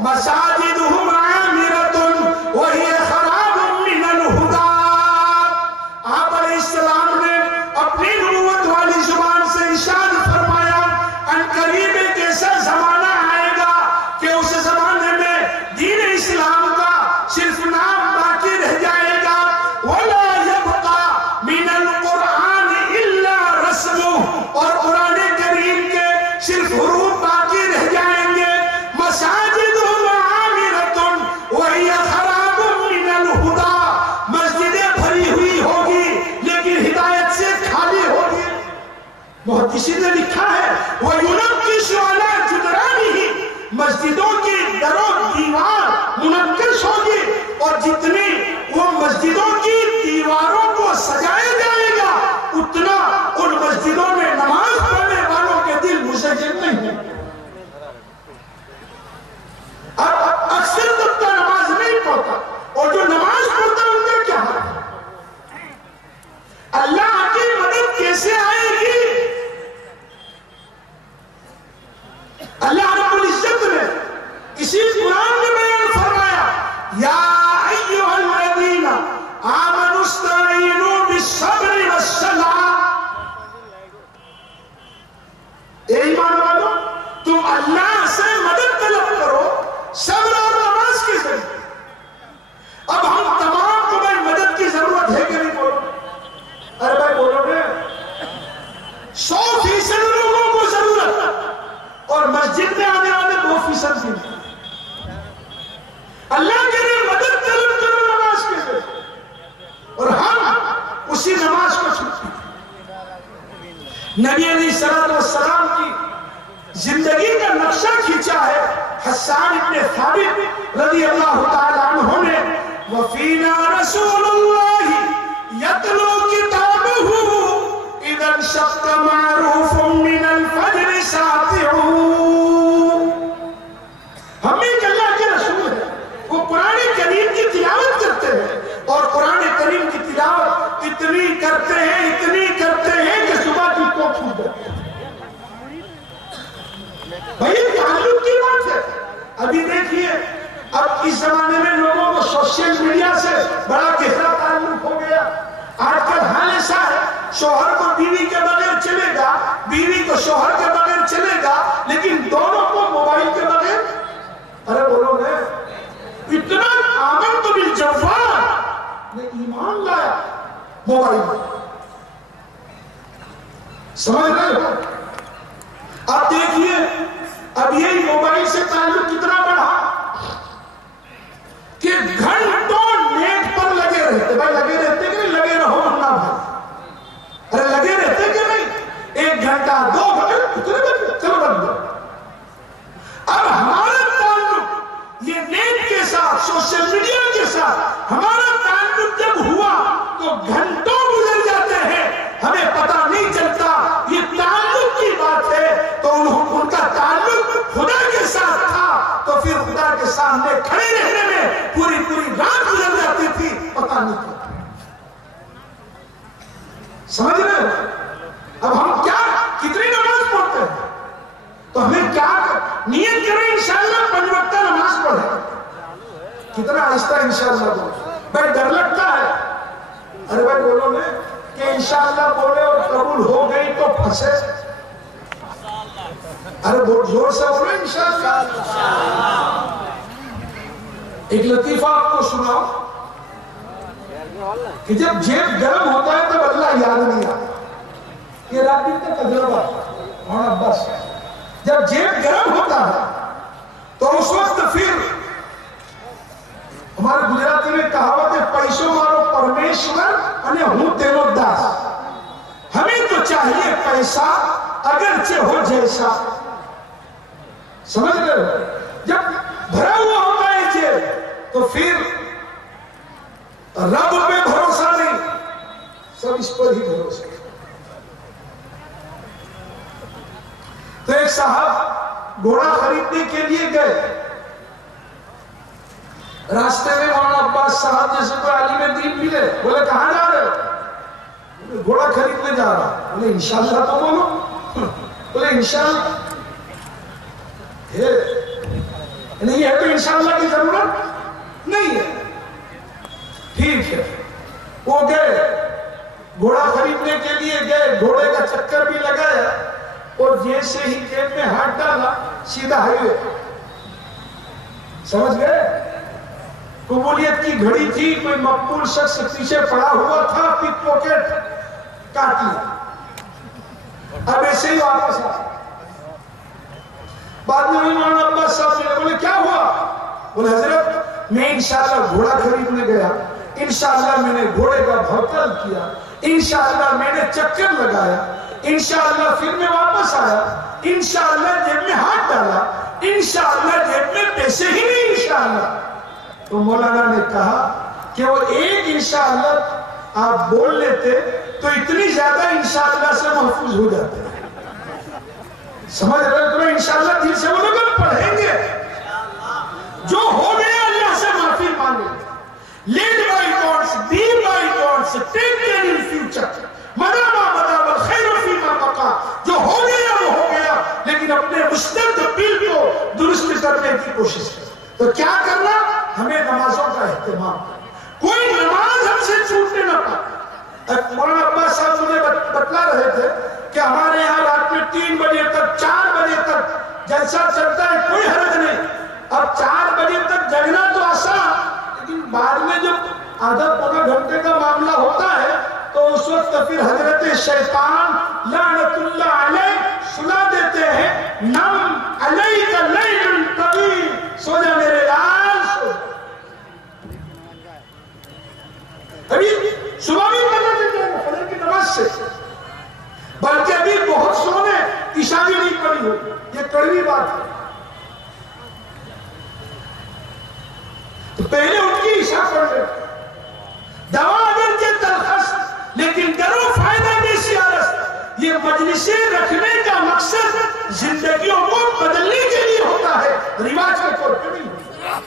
مساجدهم عامرة وهي خراب من الهدى۔ آپ علیہ السلام نے اپنی نبوت والی زبان سے ارشاد فرمایا، ان قریب ایک ایسا زمانہ آئے گا کہ اس زمانے میں دین اسلام کا صرف نام باقی رہ جائے گا، ولا يبقى من القرآن الا رسمه، اور قرآن کریم کے صرف حروف باقی رہ جائیں گے، مساجدهم عامرة وهي خراب من الهدى، مسجدیں بھری ہوئی ہوگی لیکن ہدایت سے خالی ہوگی۔ محدثین نے لکھا ہے وَيُنَقِّشُ عَلَى جُدْرَانِهِ، مسجدوں کی در و دیوار منقش ہوگی، اور جتنی وہ مسجدوں کی دیواروں کو سجایا جائے گا اتنا ان مسجدوں میں نماز پڑھنے والوں کے دل مسجد نہیں ہیں۔ اب اکثر طبقہ نماز نہیں پڑھتا، اور جو نماز پڑھتا ان کا کیا حال ہے؟ اللہ کی مدد کیسے آئے گی؟ اللہ رب العزت نے اسی قرآن میں بیان فرمایا، یا ایھا الذین آمنوا استعینوا بالصبر والصلاۃ، اے ایمان والو تم اللہ سے مدد طلب کرو صبر اور نماز کے ذریعے۔ اب ہم تمام کو بھائی مدد کی ضرورت ہے کہ نہیں بولو؟ ارے بھائی بولو گے 100% لوگوں کو ضرورت، اور مسجد میں آنے والے 2% بھی نہیں۔ اللہ کے لیے مدد طلب کرو نماز کے ذریعے، اور ہم اسی نماز کو چھوڑتے ہیں۔ نبی علیہ السلام کی زندگی کا نقشہ کھینچا ہے حسان ابن ثابت رضی اللہ تعالی عنہ نے، وَفِينَا رَسُولُ اللَّهِ يَتْلُو كِتَابَهُ إِذَا انشَقَّ مَعْرُوفٌ مِّنَ الْفَجْرِ سَاطِعُ۔ ہم ایک اللہ کے رسول ہیں، وہ قرآن کریم کی تلاوت کرتے ہیں، اور قرآن کریم کی تلاوت اتنی کرتے ہیں کہ صبح کی کو چھوٹ جاتے ہیں۔ بھائی تعلق کی بات ہے۔ ابھی دیکھیے اب اس زمانے میں لوگوں کو سوشل میڈیا سے بڑا گہرا تعلق ہو گیا۔ آج کل حال ایسا ہے، شوہر کو بیوی کے بغیر چلے گا، بیوی کو شوہر کے بغیر چلے گا، لیکن دونوں کو موبائل کے بغیر، ارے بولو گے اتنا آمنت بالجوال نے ایمان لایا موبائل میں، سمجھ رہے ہو؟ اب دیکھیے اب یہی موبائل سے تعلق کتنا بڑھا کہ گھنٹوں نیٹ پر لگے رہتے۔ بھائی لگے رہتے کہ نہیں؟ لگے رہو ورنہ بھائی، ارے لگے رہتے کہ نہیں؟ 1 گھنٹہ 2 گھنٹے کتنے بجے چلو بند دو۔ اب ہمارا تعلق یہ نیٹ کے ساتھ، سوشل میڈیا کے ساتھ ہمارا تعلق جب ہوا تو گھنٹوں گزر جاتے ہیں، ہمیں پتہ نہیں چلتا۔ یہ تعلق کی بات ہے تو ان کا تعلق خدا کے ساتھ تھا، تو پھر خدا کے سامنے کھڑے رہنے میں پوری رات گزر جاتی تھی، پتہ نہیں تھا۔ سمجھ رہے ہو؟ اب ہم کیا کتنی نماز پڑھتے ہیں تو ہمیں کیا نیت کریں انشاءاللہ 5 وقت نماز پڑھیں۔ کتنا آہستہ انشاءاللہ بولو، بھائی ڈر لگتا ہے۔ ارے بھائی بولو نا کہ انشاءاللہ بولے اور قبول ہو گئی تو پھنسے۔ ارے بہت زور سے بولو انشاءاللہ۔ ایک لطیفہ آپ کو سناؤ کہ جب جیب گرم ہوتا ہے تب اللہ یاد نہیں آتا۔ یہ رابطے کا تجربہ اور عباس جب جیب گرم ہوتا ہے تو اس وقت پھر ہمارے گجراتی میں کہاوت ہے پیسوں مارو پرمیشور અને હું તેનો દાસ. ہمیں تو چاہیے پیسہ اگرچہ ہو جیسا. سمجھ گئے؟ جب بھرا ہوا ہوتا ہے جیب تو پھر رب پہ بھروسہ نہیں, سب اس پر ہی بھروسہ. تو ایک صاحب گھوڑا خریدنے کے لیے گئے, راستے میں مولانا عباس صاحب جیسے کوئی عالم دین ملے, بولے کہاں جا رہے ہو؟ گھوڑا خریدنے جا رہا. بولے انشاءاللہ تو بولو. بولے انشاءاللہ نہیں ہے تو انشاءاللہ کی ضرورت نہیں ہے. ٹھیک ہے, وہ گئے گھوڑا خریدنے کے لیے گئے, گھوڑے کا چکر بھی لگایا اور جیسے ہی جیب میں ہاتھ ڈالا سیدھا ہائی وے. سمجھ گئے؟ قبولیت کی گھڑی تھی, کوئی مقبول شخص پیچھے پڑا ہوا تھا, پک پاکٹ کاٹ لیا. اب ایسے ہی واپس آ. بعد میں مولانا عباس صاحب نے بولے کیا ہوا؟ بولے حضرت میں انشاءاللہ گھوڑا خریدنے گیا, انشاءاللہ میں نے گھوڑے کا بھرکل کیا, انشاءاللہ میں نے چکر لگایا, انشاءاللہ پھر میں واپس آیا, انشاءاللہ جیب میں ہاتھ ڈالا, انشاءاللہ جیب میں پیسے ہی نہیں انشاءاللہ. تو مولانا نے کہا کہ وہ ایک انشاءاللہ آپ بول لیتے تو اتنی زیادہ انشاءاللہ سے محفوظ ہو جاتے. سمجھ رہے ہو؟ تمہیں انشاءاللہ دل سے وہ لوگ پڑھیں گے, جو ہو گیا اللہ سے معافی مانگے. Lead by thoughts, be by thoughts, take care in future. مدامہ مدامہ خیر فیما بقا. جو ہو گیا وہ ہو گیا, لیکن اپنے مستقبل کو درست کرنے کی کوشش کریں. تو کیا کرنا؟ ہمیں نمازوں کا اہتمام کرنا. کوئی نماز ہم سے چھوٹنے نہ پائے. مولانا عباس صاحب مجھے بتلا رہے تھے کہ ہمارے یہاں رات میں 3 بجے تک 4 بجے تک جلسہ چلتا ہے, کوئی حرج نہیں. اب 4 بجے تک جگنا تو آسان, لیکن بعد میں جب آدھا پونا گھنٹے کا معاملہ ہوتا ہے تو اس وقت پھر حضرت شیطان لعنت اللہ علیہ سنا دیتے ہیں, نم علیک لیل طویل, سو جا میرے لال سو. ابھی صبح بھی پتہ چل جائے گا فجر کی نماز سے, بلکہ ابھی بہت سونے عشاء بھی نہیں پڑی ہو. یہ کڑوی بات ہے. تو پہلے ان کی عشاء پڑھ لے. دوا اگر کے تلخص لیکن درو فائدہ میں سیارت. یہ مجلسیں رکھنے کا مقصد زندگیوں کو بدلنے کے لیے ہوتا ہے, رواج کے طور پہ نہیں ہوتا.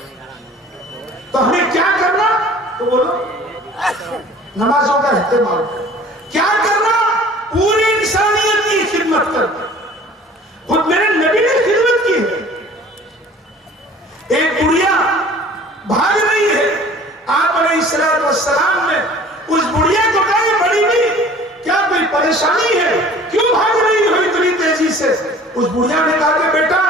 تو ہمیں کیا کرنا؟ تو بولو نمازوں کا اہتمام. کیا کرنا؟ پوری انسانیت کی خدمت کرنا. خود میرے نبی نے خدمت کی ہے. ایک بڑھیا بھاگ رہی ہے, آپ علیہ السلام نے اس بڑھیا کو کہا بڑی بھی کیا کوئی پریشانی ہے, کیوں بھاگ رہی ہو اتنی تیزی سے؟ اس بڑھیا نے کہا کہ بیٹا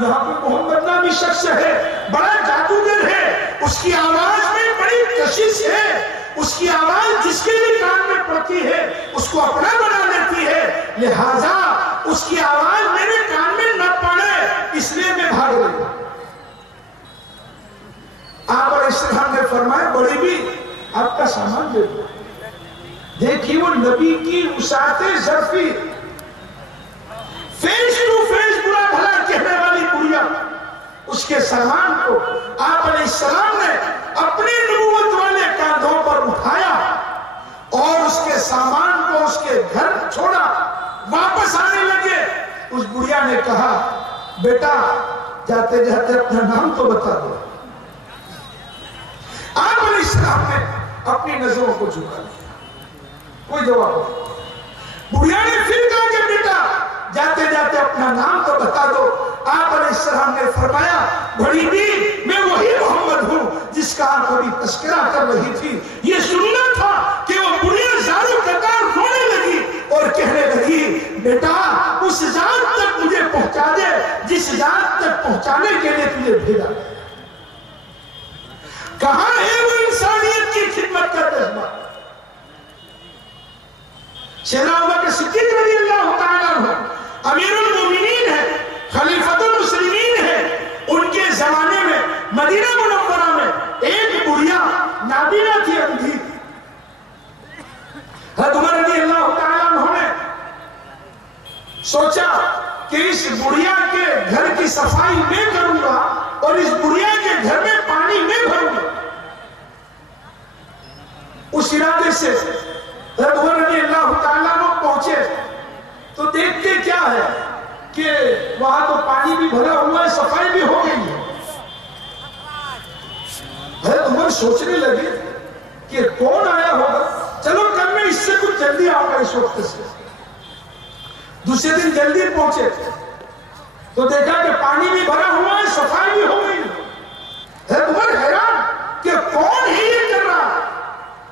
یہاں پہ محمد نامی شخص ہے, بڑا جادوگر ہے, اس کی آواز میں بڑی کشش ہے, اس کی آواز جس کے بھی کان میں پڑتی ہے اس کو اپنا بنا لیتی ہے, لہذا اس کی آواز میرے کان میں نہ پڑے, اس لیے میں بھاگ رہی ہوں. آپ علیہ السلام نے فرمایا بڑی بھی آپ کا سامان دے دو. دیکھیے وہ نبی کی وسعت ظرفی, فیس ٹو فیس برا بھلا کہنے والی بڑھیا, اس کے سامان کو آپ علیہ السلام نے اپنے نبوت والے کاندھوں پر اٹھایا اور اس کے سامان کو اس کے گھر چھوڑا, واپس آنے لگے. اس بڑھیا نے کہا بیٹا جاتے جاتے اپنا نام تو بتا دو. آپ علیہ السلام نے اپنی نظروں کو جھکا دیا, کوئی جواب نہیں. بڑھیا نے پھر کہا کہ بیٹا جاتے جاتے اپنا نام تو بتا دو. آپ علیہ السلام نے فرمایا بڑی بھی میں وہی محمد ہوں جس کا آپ ابھی تذکرہ کر رہی تھی. یہ سننا تھا کہ وہ بڑھیا زارو کتار رونے لگی اور کہنے لگی بیٹا اس ذات تک مجھے پہنچا دے جس ذات تک پہنچانے کے لیے تجھے بھیجا. کہاں ہے وہ انسانیت کی خدمت کا جذبہ؟ سیدنا ابوبکر صدیق رضی اللہ تعالیٰ عنہ امیر المومنین ہے, کہ اس بڑھیا کے گھر کی صفائی میں کروں گا اور اس بڑھیا کے گھر میں پانی میں بھروں گا. اس ارادے سے حضرت عمر رضی اللہ تعالیٰ عنہ پہنچے تو دیکھتے کیا ہے کہ وہاں تو پانی بھی بھرا ہوا ہے, صفائی بھی ہو گئی ہے. حضرت عمر سوچنے لگے کہ کون آیا ہوگا, چلو کل میں اس سے کچھ جلدی آؤں گا اس وقت سے. دوسرے دن جلدی پہنچے تو دیکھا کہ پانی بھی بھرا ہوا ہے, صفائی بھی ہو گئی. حضرت عمر حیران کہ کون ہی یہ کر رہا.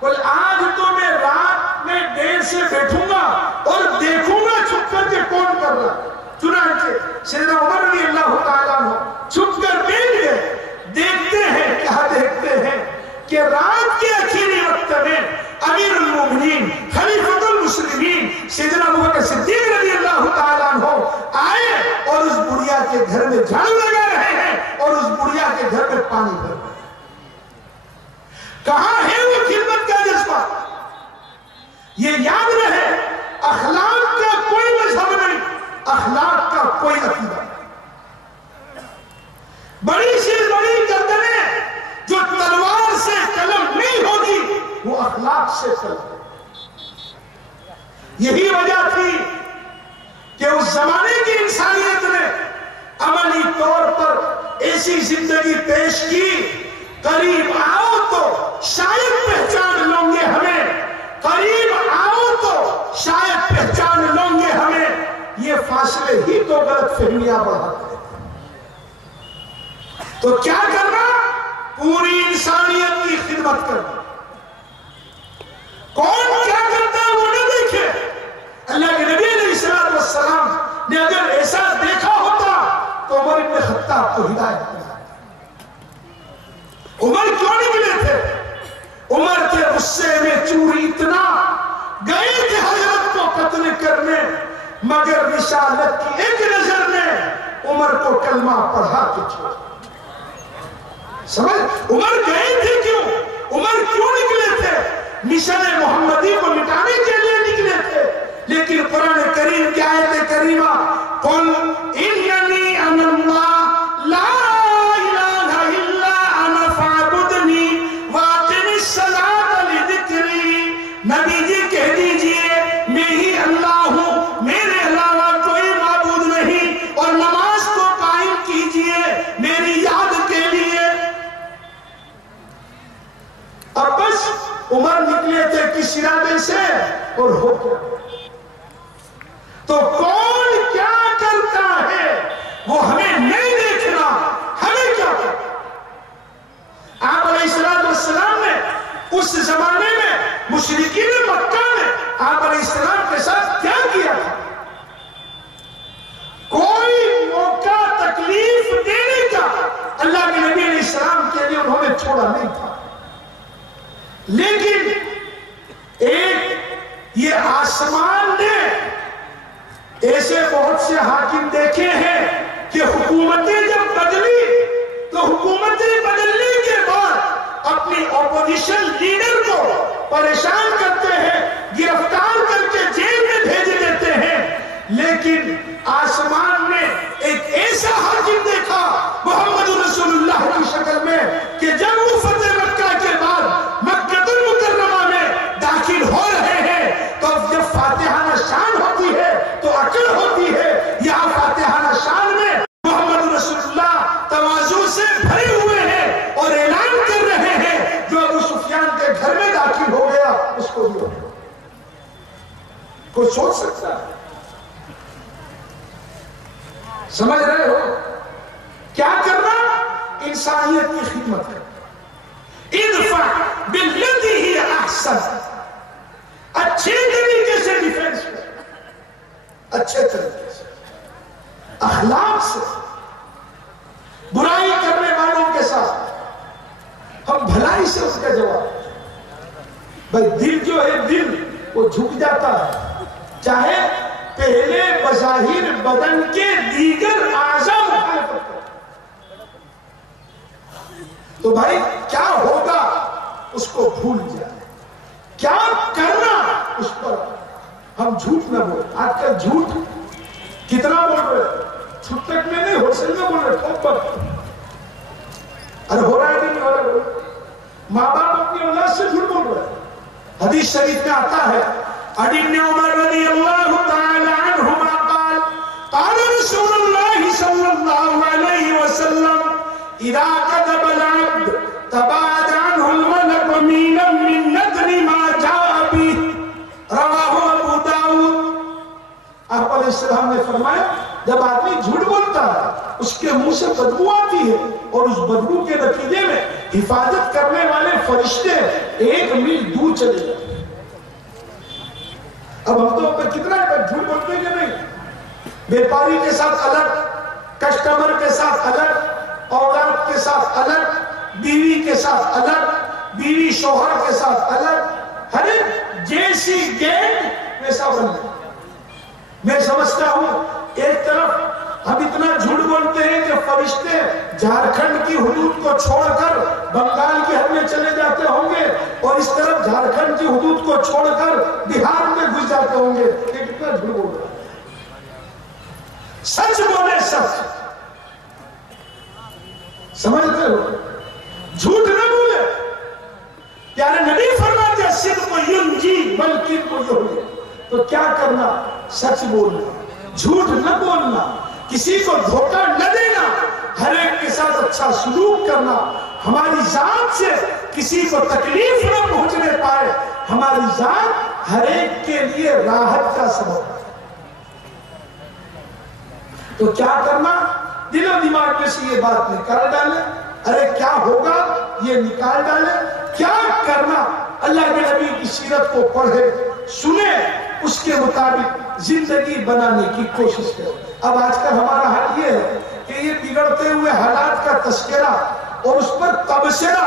بولے آج تو میں رات میں دیر سے بیٹھوں گا اور دیکھوں گا چھپ کر کے کون کر رہا. چنانچہ سیدنا عمر رضی اللہ تعالیٰ عنہ چھپ کر بیٹھ گئے. دیکھتے ہیں, کیا دیکھتے ہیں کہ رات کے آخری وقت میں امیر المومنین خلیفۃ المسلمین سیدنا ابوبکر صدیق رضی اللہ تعالیٰ عنہ آئے اور اس بڑھیا کے گھر میں جھاڑو لگا رہے ہیں اور اس بڑھیا کے گھر میں پانی بھر رہے ہیں. کہاں ہے وہ خدمت کا جذبہ؟ یہ یاد رہے, اخلاق کا کوئی مذہب نہیں, اخلاق کا کوئی عقیدہ نہیں. بڑی سے بڑی گردنیں جو تلوار سے قلم نہیں ہوگی وہ اخلاق سے قلم. یہی وجہ تھی کہ اس زمانے کی انسانیت نے عملی طور پر ایسی زندگی پیش کی, قریب آؤ تو شاید پہچان لوں گے ہمیں, قریب آؤ تو شاید پہچان لوں گے ہمیں. یہ فاصلے ہی تو غلط فہمیاں بڑھاتے ہیں. تو کیا کرنا؟ پوری انسانیت کی خدمت کرنا. کون کیا کرتا ہے وہ نہ دیکھے. اللہ کے نبی علیہ السلام نے اگر ایسا دیکھا ہوتا تو عمر ابن خطاب کو ہدایت دیا. عمر کیوں نکلے تھے؟ عمر کے غصے میں چوری اتنا, گئے تھے حضرت کو قتل کرنے, مگر رسالت کی ایک نظر نے عمر کو کلمہ پڑھا کے چھوڑا. سمجھ, عمر گئے تھے کیوں؟ عمر کیوں نکلے تھے؟ مشن محمدی کو مٹانے کے لیے نکلے تھے. لیکن قرآن کریم کی آیت کریمہ قل اننی انا اللہ لا الہ الا انا فاعبدنی واقم الصلاۃ لذکری. نبی جی کہہ دیجئے میں ہی اللہ ہوں, میرے علاوہ کوئی معبود نہیں, اور نماز کو قائم کیجئے میری یاد کے لیے. اب بس عمر نکلے تھے کس ارادے سے اور ہو گیا. تو کون کیا کرتا ہے وہ ہمیں نہیں دیکھنا, ہمیں کیا کرنا. آپ علیہ السلام نے اس زمانے میں مشرکین مکہ نے آپ علیہ السلام کے ساتھ کیا کیا تھا؟ کوئی موقع تکلیف دینے کا اللہ کے نبی علیہ السلام کے لیے انہوں نے چھوڑا نہیں تھا. لیکن ایک یہ آسمان نے ایسے بہت سے حاکم دیکھے ہیں کہ حکومتیں جب بدلی تو حکومتیں بدلنے کے بعد اپنی اپوزیشن لیڈر کو پریشان کرتے ہیں, گرفتار کر کے جیل میں بھیج دیتے ہیں. لیکن آسمان نے ایک ایسا حاکم دیکھا محمد رسول اللہ کی شکل میں کہ جب وہ فتح مکہ کے بعد مکہ المکرمہ میں داخل ہو رہے ہیں تو جب فاتحانہ شان ہوتی ہے تو عقل ہوتی ہے. یہاں فاتحانہ شان میں محمد رسول اللہ تواضع سے بھرے ہوئے ہیں اور اعلان کر رہے ہیں جو ابو سفیان کے گھر میں داخل ہو گیا اس کو بھی ہو گیا. کوئی سوچ سکتا ہے؟ سمجھ رہے ہو کیا کرنا؟ انسانیت کی خدمت کرنا. ادفع باللتی ہی احسن, اچھے طریقے سے ڈیفینس کر, اچھے طریقے سے, اخلاق سے. برائی کرنے والوں کے ساتھ ہم بھلائی سے اس کا جواب. بھائی دل جو ہے دل وہ جھک جاتا ہے, چاہے پہلے بظاہر بدن کے دیگر اعضاء مخالفت کریں. تو بھائی کیا ہوگا اس کو بھول جائے, کیا کرنا اس پر ہم جھوٹ نہ بولیں. آج کل جھوٹ کتنا بول رہے چھٹک میں نہیں ہوسل میں بول رہے ٹھوک پر ارے ہو رہا ہے کہ نہیں ہو رہا ہے ماں باپ اپنی اولاد سے جھوٹ بول رہے ہیں حدیث شریف میں آتا ہے عن ابن عمر رضی اللہ تعالی عنہما قال قال رسول اللہ صلی اللہ علیہ وسلم اذا كذب العبد تباعد عنه الملك ميلا من نذر ما جاء به رواه ابو داؤد آپ علیہ السلام نے فرمایا جب آدمی جھوٹ بولتا ہے اس کے منہ سے بدبو آتی ہے اور اس بدبو کے نتیجے میں حفاظت کرنے والے فرشتے 1 میل دور چلے جاتے ہیں اب ہم تو کتنا جھوٹ بولتے ہیں کہ نہیں بیپاری کے ساتھ الگ کسٹمر کے ساتھ الگ اولاد کے ساتھ الگ بیوی کے ساتھ الگ بیوی شوہر کے ساتھ الگ ہر ایک جیسی گینگ ویسا بننا میں سمجھتا ہوں ایک طرف ہم اتنا جھوٹ بولتے ہیں کہ فرشتے جھارکھنڈ کی حدود کو چھوڑ کر بنگال کی حد میں چلے جاتے ہوں گے اور اس طرف جھارکھنڈ کی حدود کو چھوڑ کر بہار میں گھس جاتے ہوں گے یہ کتنا جھوٹ بول رہا ہے سچ بولے سچ سمجھتے ہو جھوٹ نہ بولے پیارے نبی فرماتے ہیں صدق ینجی بلکہ کو یہودی تو کیا کرنا سچ بولنا جھوٹ نہ بولنا کسی کو دھوکہ نہ دینا ہر ایک کے ساتھ اچھا سلوک کرنا ہماری ذات سے کسی کو تکلیف نہ پہنچنے پائے ہماری ذات ہر ایک کے لیے راحت کا سبب ہے تو کیا کرنا دل و دماغ میں سے یہ بات نکال ڈالے ارے کیا ہوگا یہ نکال ڈالے کیا کرنا اللہ کے نبی کی سیرت کو پڑھے سنے اس کے مطابق زندگی بنانے کی کوشش کرے اب آج کل ہمارا حال یہ ہے کہ یہ بگڑتے ہوئے حالات کا تذکرہ اور اس پر تبصرہ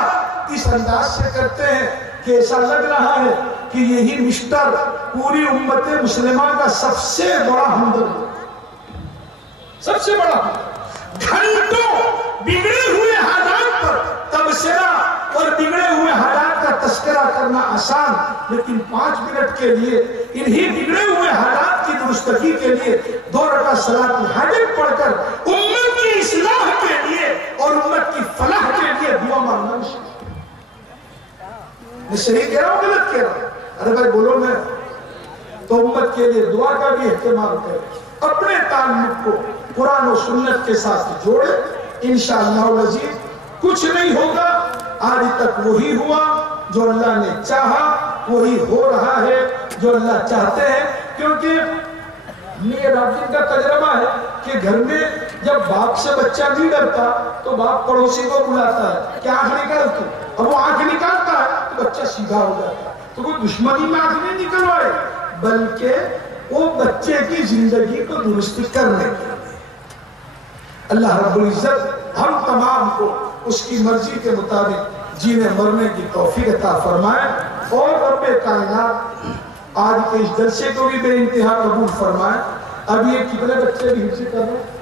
اس انداز سے کرتے ہیں کہ ایسا لگ رہا ہے کہ یہی مسٹر پوری امت مسلمہ کا سب سے بڑا ہمدرد سب سے بڑا گھنٹوں بگڑے ہوئے حالات پر تبصرہ اور بگڑے ہوئے حالات کا تذکرہ کرنا آسان لیکن 5 منٹ کے لیے انہی بگڑے ہوئے حالات کی درستگی کے لیے 2 رکعت صلاۃ الحاجت پڑھ کر امت کی اصلاح کے لیے اور امت کی فلاح کے لیے دعا مانگنا میں صحیح کہہ رہا ہوں غلط کہہ رہا ہوں ارے بھائی بولو میں تو امت کے لیے دعا کا بھی اہتمام کرے اپنے تعلق کو قرآن و سنت کے ساتھ جوڑے انشاءاللہ العزیز کچھ نہیں ہوگا آج تک وہی ہوا جو اللہ نے چاہا وہی ہو رہا ہے جو اللہ چاہتے ہیں کیونکہ میرے راجن کا تجربہ ہے کہ گھر میں جب باپ سے بچہ نہیں ڈرتا تو باپ پڑوسی کو بلاتا ہے کہ آنکھ نکال تو اب وہ آنکھ نکالتا ہے تو بچہ سیدھا ہو جاتا ہے تو کوئی دشمنی میں آنکھ نہیں نکلوائے بلکہ وہ بچے کی زندگی کو درست کرنے کے لیے اللہ رب العزت ہم تمام کو اس کی مرضی کے مطابق جینے مرنے کی توفیق عطا فرمائے اور رب کائنات آج کے اس جلسے کو بھی بے انتہا قبول فرمائے اب یہ کتنے بچے بھی حفظ کر رہے ہیں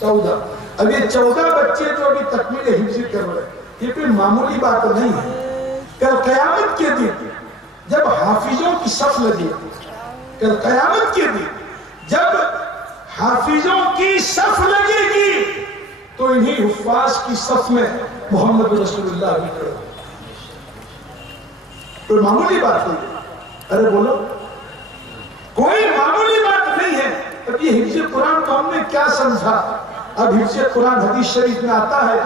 14 اب یہ 14 بچے جو ابھی تکمیل حفظ کر رہے ہیں یہ کوئی معمولی بات نہیں ہے کل قیامت کے دن جب حافظوں کی صف لگے کل قیامت کے دن جب حافظوں کی صف لگے گی تو انہی حفاظ کی صف میں محمد رسول اللہ بھی کھڑے کوئی معمولی بات نہیں ارے بولو کوئی معمولی بات نہیں ہے اب یہ حفظ قرآن کو ہم نے کیا سمجھا اب حفظ قرآن حدیث شریف میں آتا ہے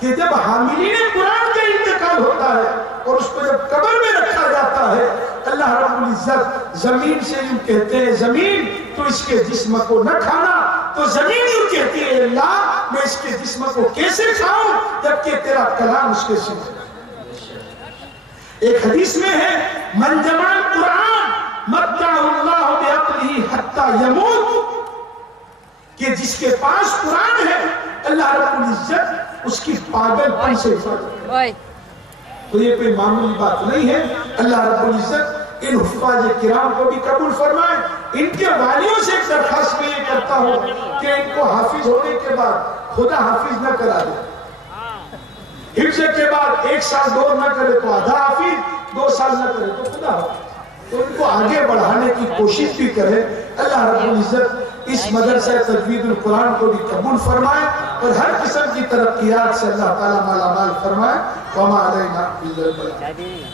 کہ جب حاملین قرآن کا انتقال ہوتا ہے اور اس کو جب قبر میں رکھا جاتا ہے اللہ رب العزت زمین سے یوں کہتے ہیں زمین تو اس کے جسم کو نہ کھانا تو زمین یوں کہتی ہے اللہ میں اس کے جسم کو کیسے کھاؤں جبکہ تیرا کلام اس کے سن ایک حدیث میں ہے من جمع القرآن متع اللہ بعقلہ حتی یموت کہ جس کے پاس قرآن ہے اللہ رب العزت اس کی پاگل پن سے تو یہ کوئی معمولی بات نہیں ہے اللہ رب العزت ان حفاظ کرام کو بھی قبول فرمائے ان کے والیوں سے ایک درخواست میں یہ کرتا ہوں کہ ان کو حافظ ہونے کے بعد خدا حافظ نہ کرا دے حفظ کے بعد 1 سال دور نہ کرے تو آدھا حافظ 2 سال نہ کرے تو خدا حافظ تو ان کو آگے بڑھانے کی کوشش بھی کرے. اللہ رب العزت اس مدرسہ تجوید القرآن کو بھی قبول فرمائے اور ہر قسم کی ترقیات سے اللہ تعالیٰ مالا مال فرمائے. وما علینا الا البلاغ.